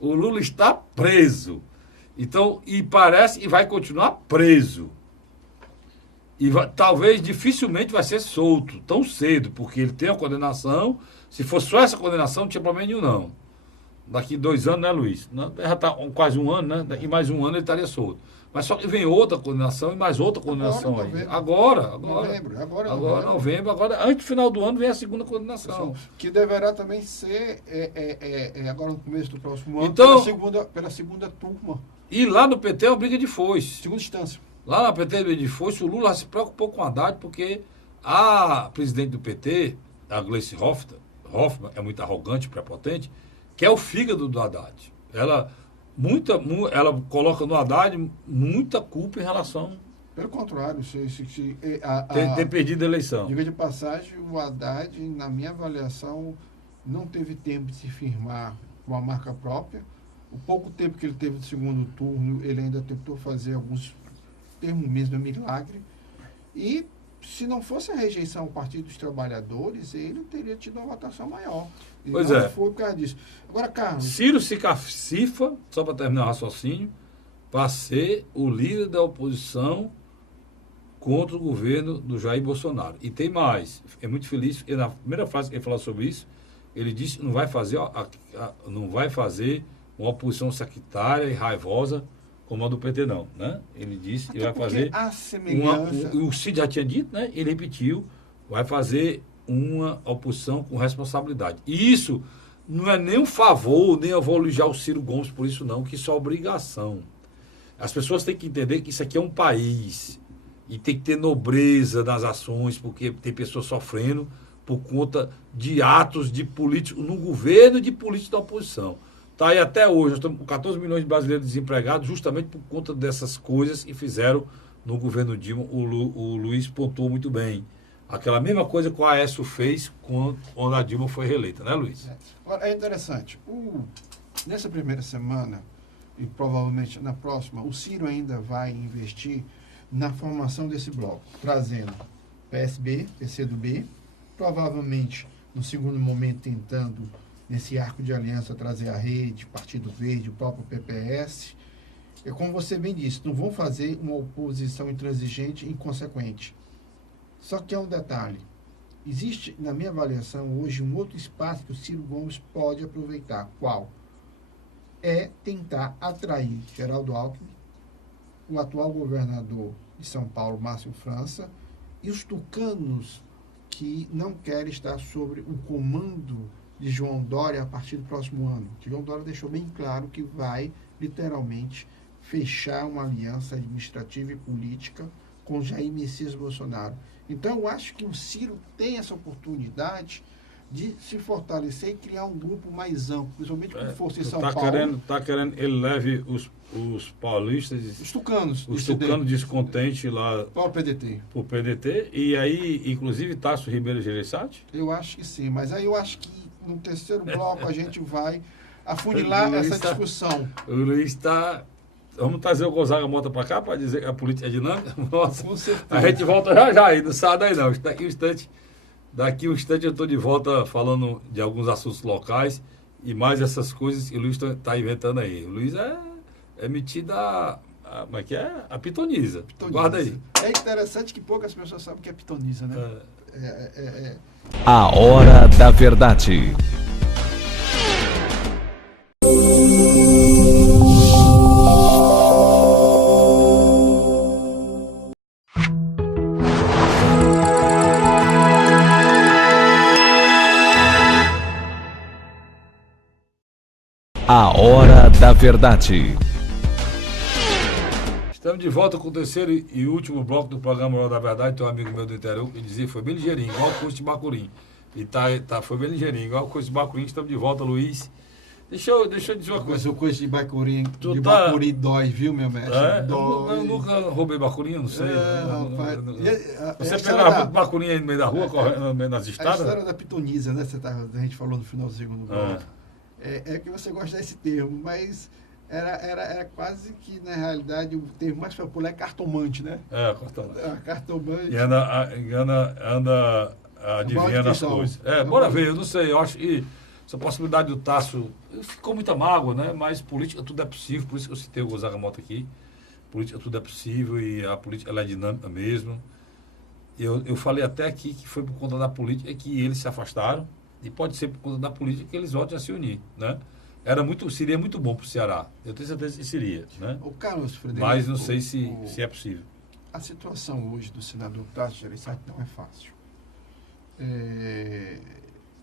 O Lula está preso. Então, e parece que vai continuar preso. E talvez dificilmente vai ser solto tão cedo, porque ele tem a condenação. Se fosse só essa condenação, não tinha problema nenhum, não. Daqui 2 anos, né, Luiz? Já está quase 1 ano, né? Daqui mais 1 ano ele estaria solto. Mas só que vem outra condenação e mais outra condenação aí. Agora. Novembro. Agora, antes do final do ano, vem a segunda condenação. Que deverá também ser agora no começo do próximo ano, então, pela segunda turma. E lá no PT é uma briga de foice. Segunda instância. Lá na PT é uma briga de foice, o Lula se preocupou com a Haddad, porque a presidente do PT, a Gleice Hoffmann, é muito arrogante, prepotente, que é o fígado do Haddad. Ela coloca no Haddad muita culpa em relação... Pelo contrário, ter perdido a eleição. Diga de passagem, o Haddad, na minha avaliação, não teve tempo de se firmar com a marca própria. O pouco tempo que ele teve no segundo turno, ele ainda tentou fazer alguns termos mesmo milagre. E se não fosse a rejeição ao Partido dos Trabalhadores, ele teria tido uma votação maior. E pois não é. foi por causa disso. Agora, Carlos... Ciro se cacifa, só para terminar o raciocínio, para ser o líder da oposição contra o governo do Jair Bolsonaro. E tem mais. É muito feliz. E na primeira frase que ele falou sobre isso, ele disse que não vai fazer uma oposição sectária e raivosa como a do PT, não, né? Ele disse que vai fazer a semelhança... o Cid já tinha dito, né? Ele repetiu, vai fazer uma oposição com responsabilidade. E isso não é nem um favor, nem eu vou elogiar o Ciro Gomes por isso, não, que isso é obrigação. As pessoas têm que entender que isso aqui é um país e tem que ter nobreza nas ações, porque tem pessoas sofrendo por conta de atos de políticos no governo e de políticos da oposição. Está aí até hoje, nós estamos com 14 milhões de brasileiros desempregados justamente por conta dessas coisas que fizeram no governo Dilma. O Luiz pontuou muito bem. Aquela mesma coisa que o Aécio fez quando a Dilma foi reeleita, né, Luiz? Agora, é interessante. Nessa primeira semana, e provavelmente na próxima, o Ciro ainda vai investir na formação desse bloco, trazendo PSB, PCdoB, provavelmente no segundo momento tentando, nesse arco de aliança, trazer a Rede, Partido Verde, o próprio PPS. É como você bem disse, não vão fazer uma oposição intransigente e inconsequente. Só que é um detalhe. Existe, na minha avaliação, hoje um outro espaço que o Ciro Gomes pode aproveitar. Qual? É tentar atrair Geraldo Alckmin, o atual governador de São Paulo, Márcio França, e os tucanos que não querem estar sobre o comando de João Dória a partir do próximo ano. João Dória deixou bem claro que vai, literalmente, fechar uma aliança administrativa e política com Jair Messias Bolsonaro. Então, eu acho que o Ciro tem essa oportunidade de se fortalecer e criar um grupo mais amplo, principalmente com força em São Paulo. Está querendo ele leve os paulistas, os tucanos descontentes lá para o PDT. Para o PDT, e aí, inclusive, Tasso Ribeiro Gereissati? Eu acho que sim, mas aí eu acho que no terceiro bloco a gente vai afunilar essa discussão. O Luiz está... Vamos trazer o Gonzaga Mota para cá para dizer que a política é dinâmica? Nossa, com certeza. A gente volta já aí, não sai daí não. Daqui um instante eu estou de volta falando de alguns assuntos locais e mais essas coisas que o Luiz está inventando aí. O Luiz é metido como é que é? A pitonisa. Guarda aí. É interessante que poucas pessoas sabem que é pitonisa, né? A Hora da Verdade. A Hora da Verdade. Estamos de volta com o terceiro e último bloco do programa Hora da Verdade. Tem um amigo meu do interior que dizia foi bem ligeirinho, igual o curso de Bacurim. E foi bem ligeirinho, igual o curso de Bacurim. Estamos de volta, Luiz. Deixa eu dizer uma coisa. Mas o curso de Bacurim, Bacurim dói, viu, meu mestre? Eu nunca roubei Bacurim, eu não sei. Rapaz. Você pegava muito Bacurim aí no meio da rua, correndo no meio das estradas? A história da pitonisa, né? A gente falou no final do segundo bloco. É que você gosta desse termo, mas era quase que, na realidade, o termo mais popular é cartomante, né? Cartomante. E anda adivinhando as coisas. Bora ver, eu não sei, eu acho que essa possibilidade do Tasso ficou muita mágoa, né? Mas política tudo é possível, por isso que eu citei o Gonzaga Mota aqui. Política tudo é possível e a política ela é dinâmica mesmo. Eu falei até aqui que foi por conta da política que eles se afastaram e pode ser por conta da política que eles voltem a se unir, né? Seria muito bom para o Ceará. Eu tenho certeza que seria, né? O Carlos Frederico, mas não sei se é possível. A situação hoje do senador Tasso Gereissati não é fácil.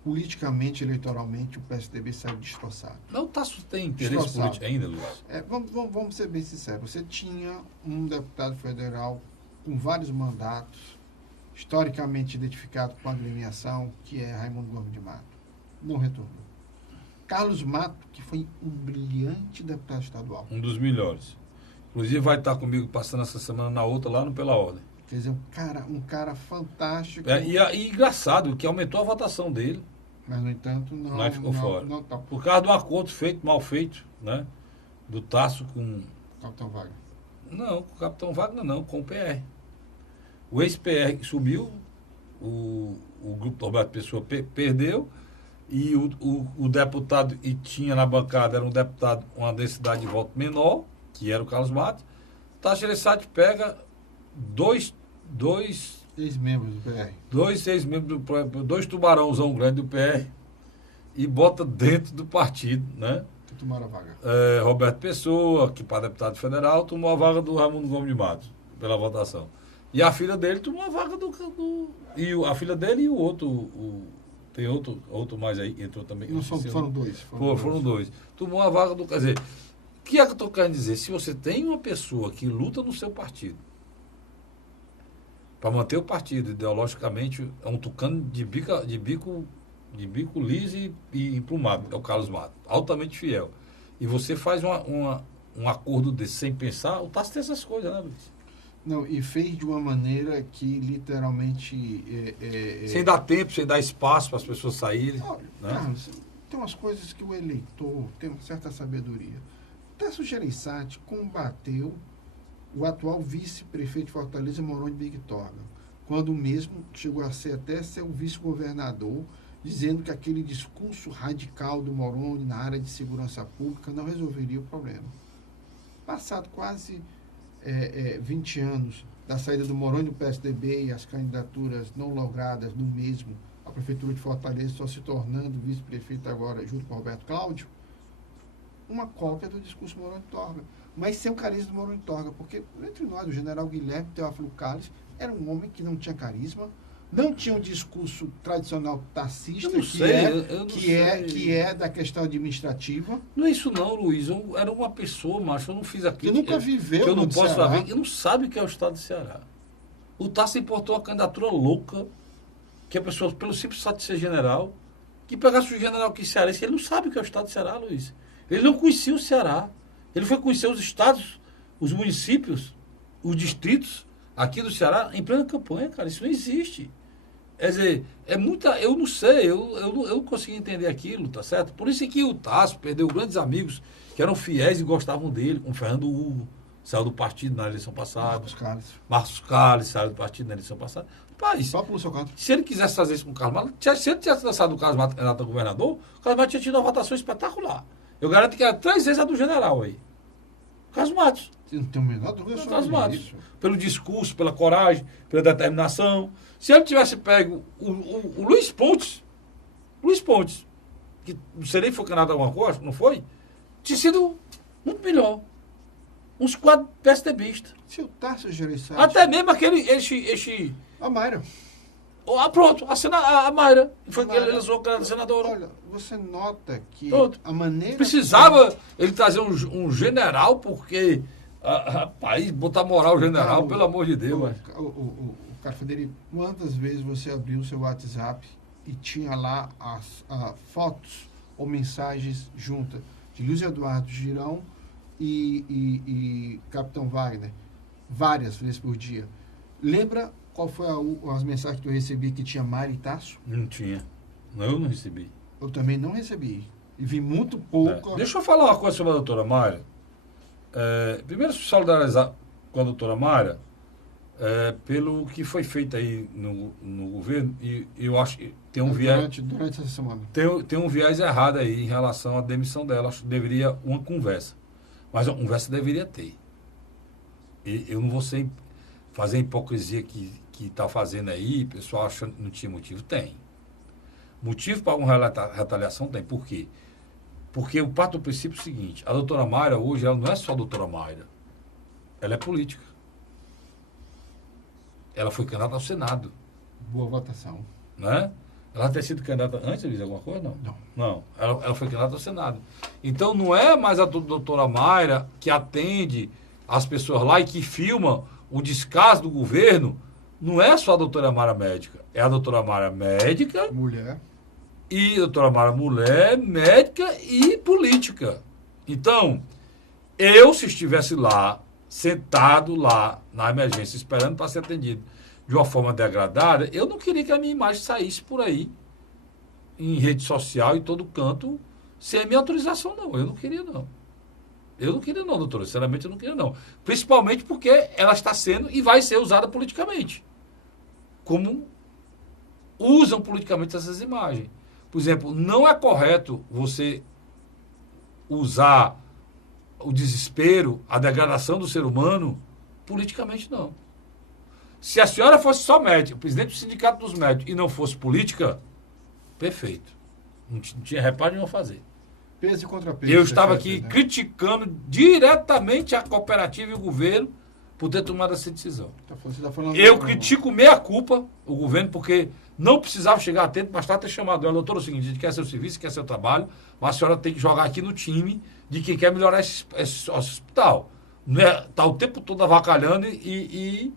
Politicamente, eleitoralmente, o PSDB saiu destroçado. Não, o Tasso tem interesse político ainda, Luiz? Vamos ser bem sinceros. Você tinha um deputado federal com vários mandatos, historicamente identificado com a agremiação, que é Raimundo Gomes de Mato. Não retornou. Carlos Mato, que foi um brilhante deputado estadual. Um dos melhores. Inclusive vai estar comigo passando essa semana na outra, lá no Pela Ordem. Quer dizer, um cara fantástico. E engraçado, que aumentou a votação dele. Mas, no entanto, não... Mas ficou fora. Não tá. Por causa do acordo mal feito, né? Do Tasso com... Capitão Wagner. Não, com o Capitão Wagner não, com o PR. O ex-PR subiu, o grupo do Roberto Pessoa perdeu, e o deputado que tinha na bancada era um deputado com uma densidade de voto menor, que era o Carlos Matos. Tasso Gereissati pega dois ex-membros do PR. Dois ex-membros do PR, dois tubarãozão grande do PR e bota dentro do partido, né? Que tomaram a vaga. Roberto Pessoa, que para deputado federal, tomou a vaga do Raimundo Gomes de Matos, pela votação. E a filha dele tomou a vaga a filha dele e o outro... Tem outro mais aí, entrou também. Não foram dois. Foram dois. Tomou a vaga do... Quer dizer, o que é que eu estou querendo dizer? Se você tem uma pessoa que luta no seu partido para manter o partido ideologicamente, é um tucano de bico liso e emplumado, é o Carlos Mato, altamente fiel. E você faz um acordo desse sem pensar, o Tasso tem essas coisas, né, Luiz? Não, e fez de uma maneira que literalmente... sem dar tempo, sem dar espaço para as pessoas saírem. Olha, né? Carlos, tem umas coisas que o eleitor tem uma certa sabedoria. Tasso Gereissati combateu o atual vice-prefeito de Fortaleza, Mourão de Bictorga, quando mesmo chegou a ser o vice-governador, dizendo que aquele discurso radical do Mourão na área de segurança pública não resolveria o problema. Passado quase 20 anos da saída do Mourão do PSDB e as candidaturas não logradas no mesmo, a Prefeitura de Fortaleza só se tornando vice-prefeito agora, junto com o Roberto Cláudio, uma cópia do discurso Mourão de Torga, mas sem o carisma do Mourão de Torga, porque entre nós, o general Guilherme Teófilo Calles era um homem que não tinha carisma, não tinha um discurso tradicional tassista, que é da questão administrativa. Não é isso não, Luiz. Eu era uma pessoa, macho, eu não fiz aquilo. Você nunca viveu que eu não no posso Ceará. saber, eu não sabe o que é o estado do Ceará. O Tasso importou uma candidatura louca, que a pessoa, pelo simples fato de ser general, que pegasse o general que cearense, ele não sabe o que é o estado do Ceará, Luiz. Ele não conhecia o Ceará. Ele foi conhecer os estados, os municípios, os distritos aqui do Ceará em plena campanha, cara. Isso não existe. Quer dizer, eu não sei, eu não consegui entender aquilo, tá certo? Por isso que o Tasso perdeu grandes amigos que eram fiéis e gostavam dele, como Fernando Hugo, saiu do partido na eleição passada. Marcos Calles saiu do partido na eleição passada. Rapaz, se ele quisesse fazer isso com o Carlos Mato, se ele tivesse lançado o Carlos Mato candidato a governador, o Carlos Mato tinha tido uma votação espetacular. Eu garanto que era 3 vezes a do general aí. Carlos Matos. Você não tem o menor dúvida sobre isso. Pelo discurso, pela coragem, pela determinação. Se ele tivesse pego o Luiz Pontes, que não sei nem se foi candidato a alguma coisa, não foi? Tinha sido muito melhor. Uns 4 PSDBistas. Se o Tasso Gereissati... Até mesmo aquele... A Mayra. Pronto, a Mayra. Foi que ele lançou a candidata a senadora. Olha, você nota que Pronto. a maneira... Precisava ele trazer um general, porque, rapaz, botar moral general, pelo amor de Deus. O Carlos Frederico, quantas vezes você abriu o seu WhatsApp e tinha lá as fotos ou mensagens juntas de Luiz Eduardo Girão e Capitão Wagner, várias vezes por dia. Lembra qual foi as mensagens que eu recebi que tinha Mari e Tasso? Não tinha. Eu não recebi. Eu também não recebi. E vi muito pouco. Deixa eu falar uma coisa sobre a doutora Mayra. Primeiro, se solidarizar com a doutora Mayra pelo que foi feito aí no governo, e eu acho que tem um viés... Durante essa semana. Tem um viés errado aí em relação à demissão dela. Acho que deveria uma conversa. Mas uma conversa deveria ter. E eu não vou fazer a hipocrisia que está fazendo aí, o pessoal achando que não tinha motivo. Tem. Motivo para uma retaliação tem. Por quê? Porque eu parto do princípio seguinte: a doutora Mayra hoje, ela não é só a doutora Mayra. Ela é política. Ela foi candidata ao Senado. Boa votação. Né? Ela ter sido candidata antes de dizer alguma coisa? Não. Não. Ela foi candidata ao Senado. Então não é mais a doutora Mayra que atende as pessoas lá e que filma o descaso do governo. Não é só a doutora Mayra médica. É a doutora Mayra médica. Mulher. E a doutora Mayra mulher, médica e política. Então, se estivesse lá, sentado lá na emergência, esperando para ser atendido de uma forma degradada, eu não queria que a minha imagem saísse por aí, em rede social, em todo canto, sem a minha autorização, não. Eu não queria, não. Eu não queria, não, doutora. Sinceramente, eu não queria, não. Principalmente porque ela está sendo e vai ser usada politicamente. Como usam politicamente essas imagens. Por exemplo, não é correto você usar o desespero, a degradação do ser humano, politicamente, não. Se a senhora fosse só médica, presidente do Sindicato dos Médicos, e não fosse política, perfeito. Não tinha reparo nenhum a fazer. Peso e contrapeso. Eu estava aqui criticando diretamente a cooperativa e o governo por ter tomado essa decisão. Eu critico meia culpa o governo, porque não precisava chegar a tempo, bastava ter chamado ela. Doutor, é o seguinte: a gente quer seu serviço, quer seu trabalho, mas a senhora tem que jogar aqui no time de quem quer melhorar esse hospital. Não é, tá o tempo todo avacalhando e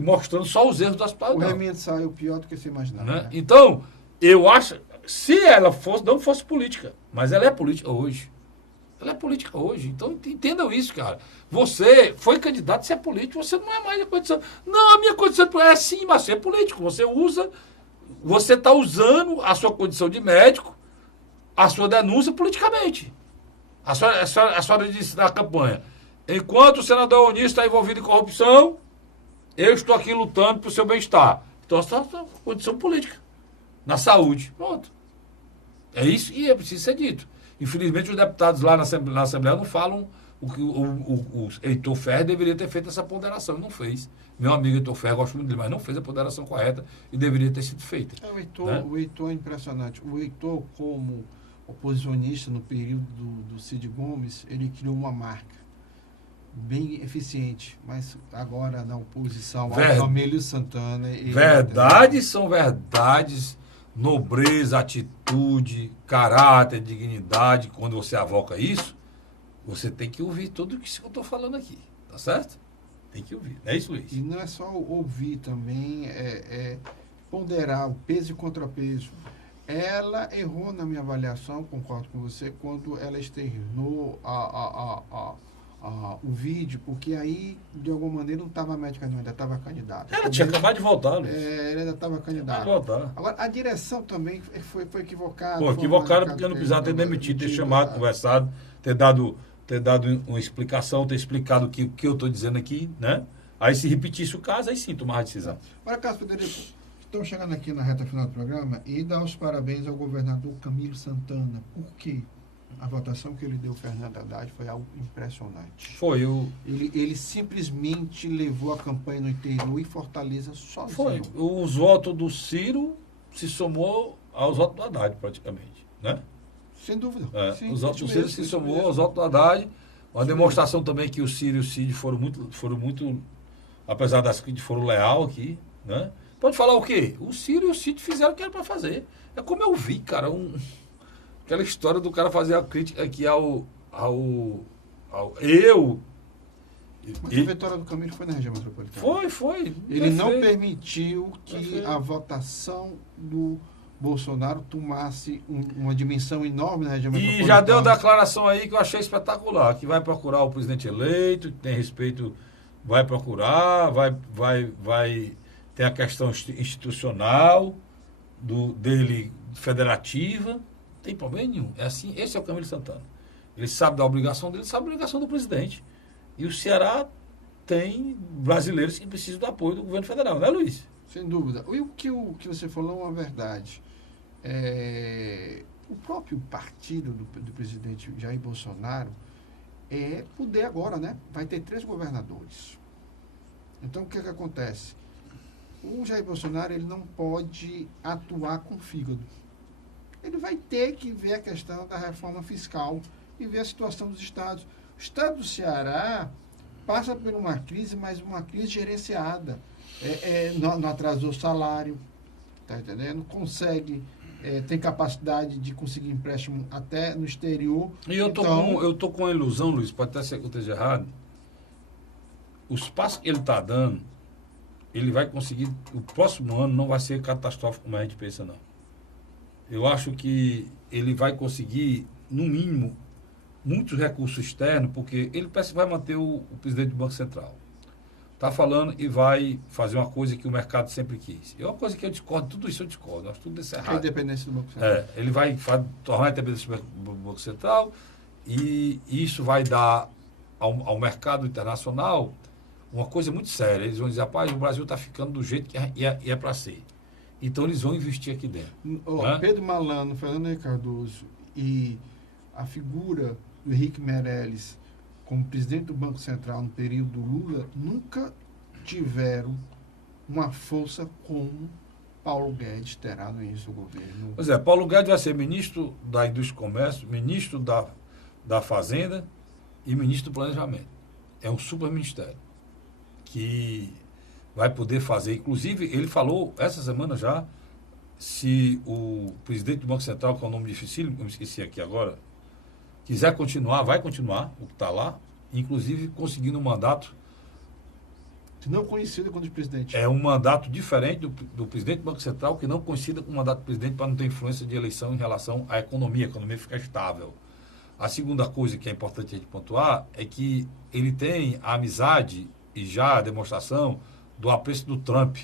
mostrando só os erros do hospital. O remédio saiu pior do que você imaginava. Né? Então, eu acho, se ela não fosse política, mas ela é política hoje. Ela é política hoje. Então, entendam isso, cara. Você foi candidato, você é político, você não é mais a condição. Não, a minha condição é sim, mas você é político. Você está usando a sua condição de médico, a sua denúncia politicamente. A senhora disse na campanha: enquanto o senador Onísio está envolvido em corrupção, eu estou aqui lutando para o seu bem-estar. Então, essa é a condição política. Na saúde. Pronto. É isso e é preciso ser dito. Infelizmente, os deputados lá na Assembleia não falam o que o Heitor Ferrer deveria ter feito essa ponderação. Não fez. Meu amigo Heitor Ferrer, gosto muito dele, mas não fez a ponderação correta e deveria ter sido feita. O Heitor é impressionante. O Heitor, como oposicionista no período do Cid Gomes, ele criou uma marca bem eficiente, mas agora na oposição ao Amélio Santana... Verdades são verdades, nobreza, atitude, caráter, dignidade. Quando você avoca isso, você tem que ouvir tudo isso que eu estou falando aqui, tá certo? Tem que ouvir, é isso, Luiz? E não é só ouvir também, ponderar o peso e contrapeso. Ela errou na minha avaliação, concordo com você, quando ela externou o vídeo, porque aí, de alguma maneira, não estava médica, não, ainda estava candidata. Ela tinha acabado de voltar, Luiz. Ela ainda estava candidata. Agora, a direção também foi equivocada. Pô, equivocada porque não precisava ter demitido, ter chamado, conversado, ter dado uma explicação, ter explicado o que eu estou dizendo aqui, né? Aí, se repetisse o caso, aí sim, tomar a decisão. Agora, Carlos Frederico, estamos chegando aqui na reta final do programa e dar os parabéns ao governador Camilo Santana. Por quê? A votação que ele deu ao Fernando Haddad foi algo impressionante. Ele simplesmente levou a campanha no interior e Fortaleza sozinho. Foi. Os votos do Ciro se somou aos votos do Haddad, praticamente, né? Sem dúvida. Sim, os votos do Ciro se somou aos votos do Haddad. Uma demonstração também que o Ciro e o Cid foram muito, apesar das críticas, foram leal aqui, né? Pode falar o quê? O Ciro e o Cid fizeram o que era para fazer. É como eu vi, cara, aquela história do cara fazer a crítica aqui ao eu. Mas a vitória do Camilo foi na região metropolitana. Foi. Ele não permitiu que a votação do Bolsonaro tomasse uma dimensão enorme na região metropolitana. E já deu declaração aí que eu achei espetacular, que vai procurar o presidente eleito, que tem respeito, vai procurar, vai ter a questão institucional dele federativa, não tem problema nenhum. É assim, esse é o Camilo Santana. Ele sabe da obrigação dele, sabe da obrigação do presidente. E o Ceará tem brasileiros que precisam do apoio do governo federal, não é, Luiz? Sem dúvida. E o que você falou é uma verdade. O próprio partido do presidente Jair Bolsonaro é poder agora, né? Vai ter 3 governadores. Então, o que acontece? O Jair Bolsonaro ele não pode atuar com fígado. Ele vai ter que ver a questão da reforma fiscal e ver a situação dos estados. O estado do Ceará passa por uma crise, mas uma crise gerenciada. Não atrasou o salário, tá entendendo? Tem capacidade de conseguir empréstimo até no exterior. E eu tô com a ilusão, Luiz, pode até ser que eu esteja errado. Os passos que ele está dando, ele vai conseguir. O próximo ano não vai ser catastrófico como a gente pensa, não. Eu acho que ele vai conseguir, no mínimo, muitos recursos externos, porque ele parece que vai manter o presidente do Banco Central. Está falando e vai fazer uma coisa que o mercado sempre quis. É uma coisa que eu discordo, tudo isso eu discordo, acho tudo isso errado. A independência do Banco Central. Ele vai tornar a independência do Banco Central e isso vai dar ao mercado internacional uma coisa muito séria. Eles vão dizer, rapaz, o Brasil está ficando do jeito que é para ser. Então eles vão investir aqui dentro. Pedro Malano, Fernando Henrique Cardoso e a figura do Henrique Meirelles como presidente do Banco Central no período Lula nunca tiveram uma força como Paulo Guedes terá no início do governo. Pois é, Paulo Guedes vai ser ministro da Indústria e Comércio, ministro da Fazenda e ministro do Planejamento. É um super ministério que vai poder fazer. Inclusive, ele falou essa semana já, se o presidente do Banco Central, que é um nome difícil, eu me esqueci aqui agora, quiser continuar, vai continuar, o que está lá, inclusive conseguindo um mandato. Não conhecido quando presidente. É um mandato diferente do presidente do Banco Central, que não coincida com o mandato do presidente para não ter influência de eleição em relação à economia. A economia fica estável. A segunda coisa que é importante a gente pontuar é que ele tem a amizade e já a demonstração do apreço do Trump.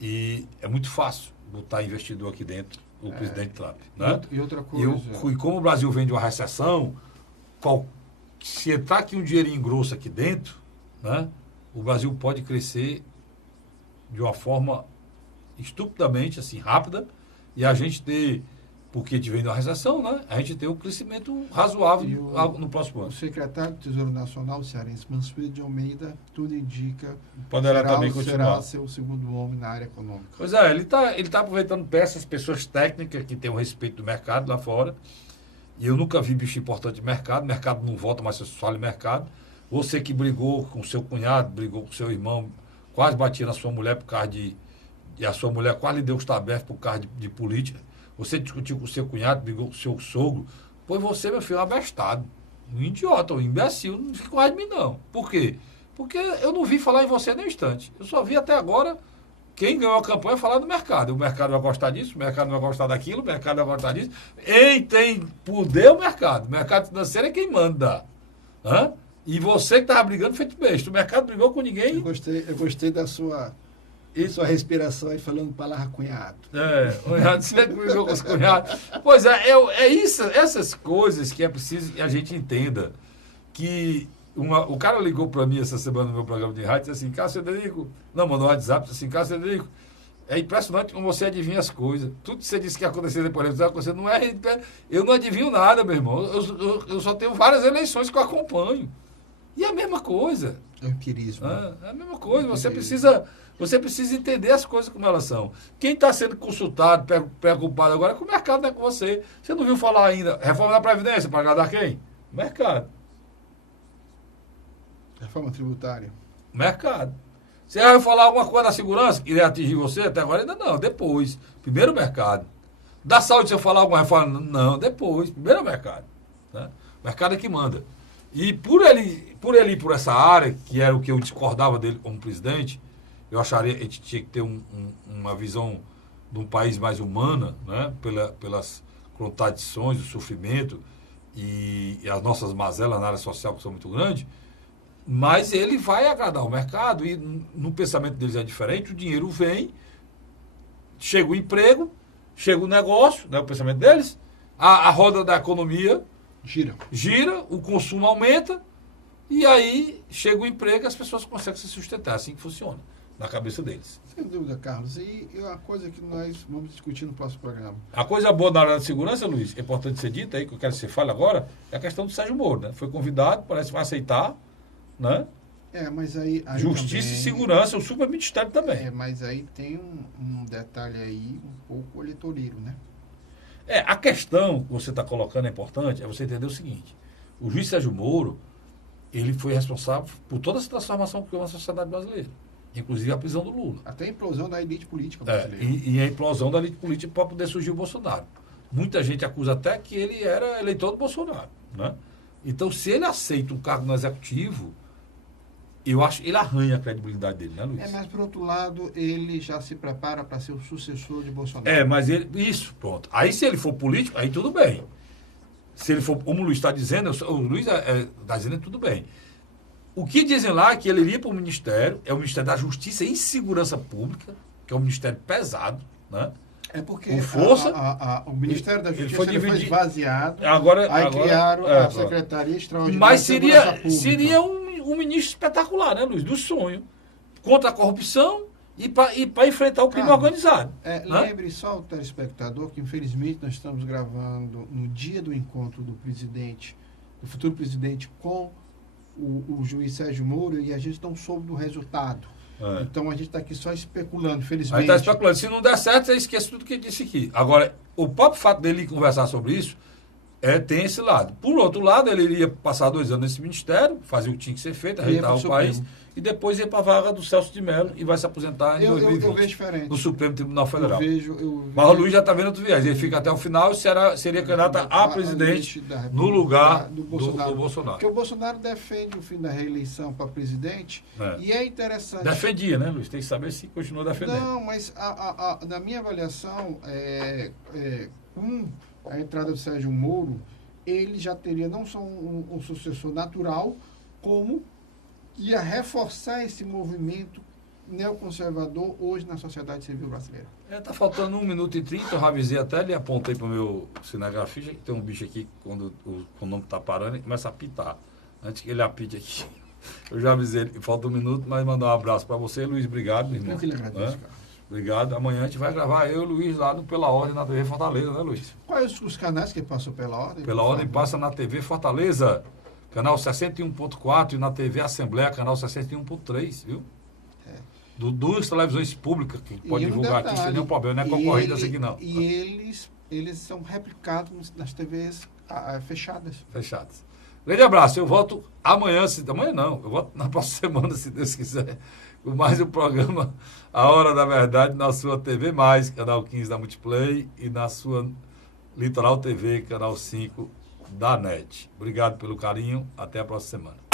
E é muito fácil botar investidor aqui dentro, o presidente Trump. Né? E outra coisa... E como o Brasil vem de uma recessão, se entrar aqui um dinheirinho grosso aqui dentro, né, o Brasil pode crescer de uma forma estupidamente, assim, rápida, e a gente ter, porque a gente vem de uma recessão, né, a gente ter um crescimento razoável no próximo ano. O secretário do Tesouro Nacional, o cearense Mansueto de Almeida, tudo indica poderá também continuar. Será ser o segundo homem na área econômica. Pois é, ele tá aproveitando peças, pessoas técnicas que têm o respeito do mercado lá fora. E eu nunca vi bicho importante de mercado. Mercado não volta, mas você fala em mercado. Você que brigou com seu cunhado, brigou com seu irmão, quase batia na sua mulher por causa e a sua mulher quase lhe deu os tabertos por causa de política. Você discutiu com o seu cunhado, brigou com o seu sogro. Pois você, meu filho, é um abestado. Um idiota, um imbecil. Não fica com raiva de mim, não. Por quê? Porque eu não vi falar em você nem um instante. Eu só vi até agora quem ganhou a campanha falar do mercado. O mercado vai gostar disso, o mercado vai gostar daquilo, o mercado vai gostar disso. Quem tem poder é o mercado. O mercado financeiro é quem manda. Hã? E você que estava brigando feito besta. O mercado brigou com ninguém. Eu gostei da sua respiração aí falando palavra cunhado. Cunhado, você brigou com os cunhados. Pois é isso, essas coisas que é preciso que a gente entenda. Que o cara ligou para mim essa semana no meu programa de rádio e disse assim, Cássio Frederico, não, mandou um WhatsApp, disse assim, Cássio Frederico, é impressionante como você adivinha as coisas. Tudo que você disse que ia acontecer depois vai acontecer, não é. Eu não adivinho nada, meu irmão. Eu só tenho várias eleições que eu acompanho. E é a mesma coisa. É empirismo. É a mesma coisa. Você precisa entender as coisas como elas são. Quem está sendo consultado, preocupado agora é com o mercado, não é com você. Você não viu falar ainda, reforma da Previdência, para agradar quem? O mercado. Reforma tributária. Mercado. Você vai falar alguma coisa da segurança que iria atingir você? Até agora ainda não, depois. Primeiro o mercado. Da saúde, se eu falar alguma reforma? Não, depois. Primeiro o mercado. Né? O mercado é que manda. E por ele ir por essa área, que era o que eu discordava dele como presidente, eu acharia que a gente tinha que ter uma visão de um país mais humana, né? Pelas contradições, o sofrimento e as nossas mazelas na área social que são muito grandes, mas ele vai agradar o mercado e no pensamento deles é diferente, o dinheiro vem, chega o emprego, chega o negócio, né? O pensamento deles, a roda da economia gira, o consumo aumenta e aí chega o emprego e as pessoas conseguem se sustentar, assim que funciona na cabeça deles. Sem dúvida, Carlos. E é uma coisa que nós vamos discutir no próximo programa. A coisa boa na área de segurança, Luiz, é importante ser dita aí, que eu quero que você fale agora, é a questão do Sérgio Moro, né? Foi convidado, parece que vai aceitar, né? Mas aí Justiça também, e Segurança, o superministério também. Mas aí tem um detalhe aí um pouco eleitoreiro, né? A questão que você está colocando é importante, é você entender o seguinte, o juiz Sérgio Moro, ele foi responsável por toda essa transformação que houve na sociedade brasileira. Inclusive a prisão do Lula. Até a implosão da elite política brasileira. E a implosão da elite política para poder surgir o Bolsonaro. Muita gente acusa até que ele era eleitor do Bolsonaro. Né? Então, se ele aceita um cargo no Executivo, eu acho que ele arranha a credibilidade dele, né, Luiz? Mas, por outro lado, ele já se prepara para ser o sucessor de Bolsonaro. Mas ele... Isso, pronto. Aí, se ele for político, aí tudo bem. Se ele for, como o Luiz está dizendo, o Luiz está dizendo tudo bem. O que dizem lá é que ele iria para o Ministério, é o Ministério da Justiça e Segurança Pública, que é um ministério pesado, né? Porque com força, o Ministério da Justiça foi esvaziado, agora criaram a Secretaria Extraordinária mas de Segurança Pública. seria um ministro espetacular, né, Luiz? Do sonho. Contra a corrupção e para enfrentar o crime organizado. Né? Lembre só o telespectador que, infelizmente, nós estamos gravando no dia do encontro do presidente, do futuro presidente com o juiz Sérgio Moro, e a gente não soube do resultado. Então a gente está aqui só especulando, felizmente. Aí está especulando. Se não der certo, você esquece tudo que ele disse aqui. Agora, o próprio fato dele conversar sobre isso tem esse lado. Por outro lado, ele iria passar 2 anos nesse ministério, fazer o que tinha que ser feito, arreitar o país, e depois ir para a vaga do Celso de Mello e vai se aposentar em 2020. Eu vejo diferente. No Supremo Tribunal Federal. Eu vejo. Mas o Luiz já está vendo outro viés. Ele fica até o final e seria candidato a presidente no lugar do Bolsonaro. Porque o Bolsonaro defende o fim da reeleição para presidente e é interessante. Defendia, né, Luiz? Tem que saber se continua defendendo. Não, mas na minha avaliação, com a entrada do Sérgio Moro, ele já teria não só um sucessor natural, como ia reforçar esse movimento neoconservador hoje na sociedade civil brasileira. Está faltando 1 minuto e 30, eu avisei até, ele apontei para o meu cinegrafista, que tem um bicho aqui, quando o nome está parando, ele começa a apitar. Antes que ele apite aqui, eu já avisei ele, falta 1 minuto, mas mandar um abraço para você, Luiz, obrigado, meu irmão. Eu que lhe agradeço, cara. Obrigado. Amanhã a gente vai gravar eu e o Luiz lá no Pela Ordem na TV Fortaleza, né, Luiz? Quais os canais que passam Pela Ordem? Pela Ordem passa na TV Fortaleza, canal 61.4 e na TV Assembleia, canal 61.3, viu? Duas televisões públicas que pode divulgar aqui sem nenhum problema, não é concorrida essa aqui não. E eles são replicados nas TVs fechadas. Fechadas. Grande abraço, eu volto amanhã, amanhã não, eu volto na próxima semana, se Deus quiser, com mais um programa A Hora da Verdade na sua TV+, canal 15 da Multiplay, e na sua Litoral TV, canal 5 da NET. Obrigado pelo carinho, até a próxima semana.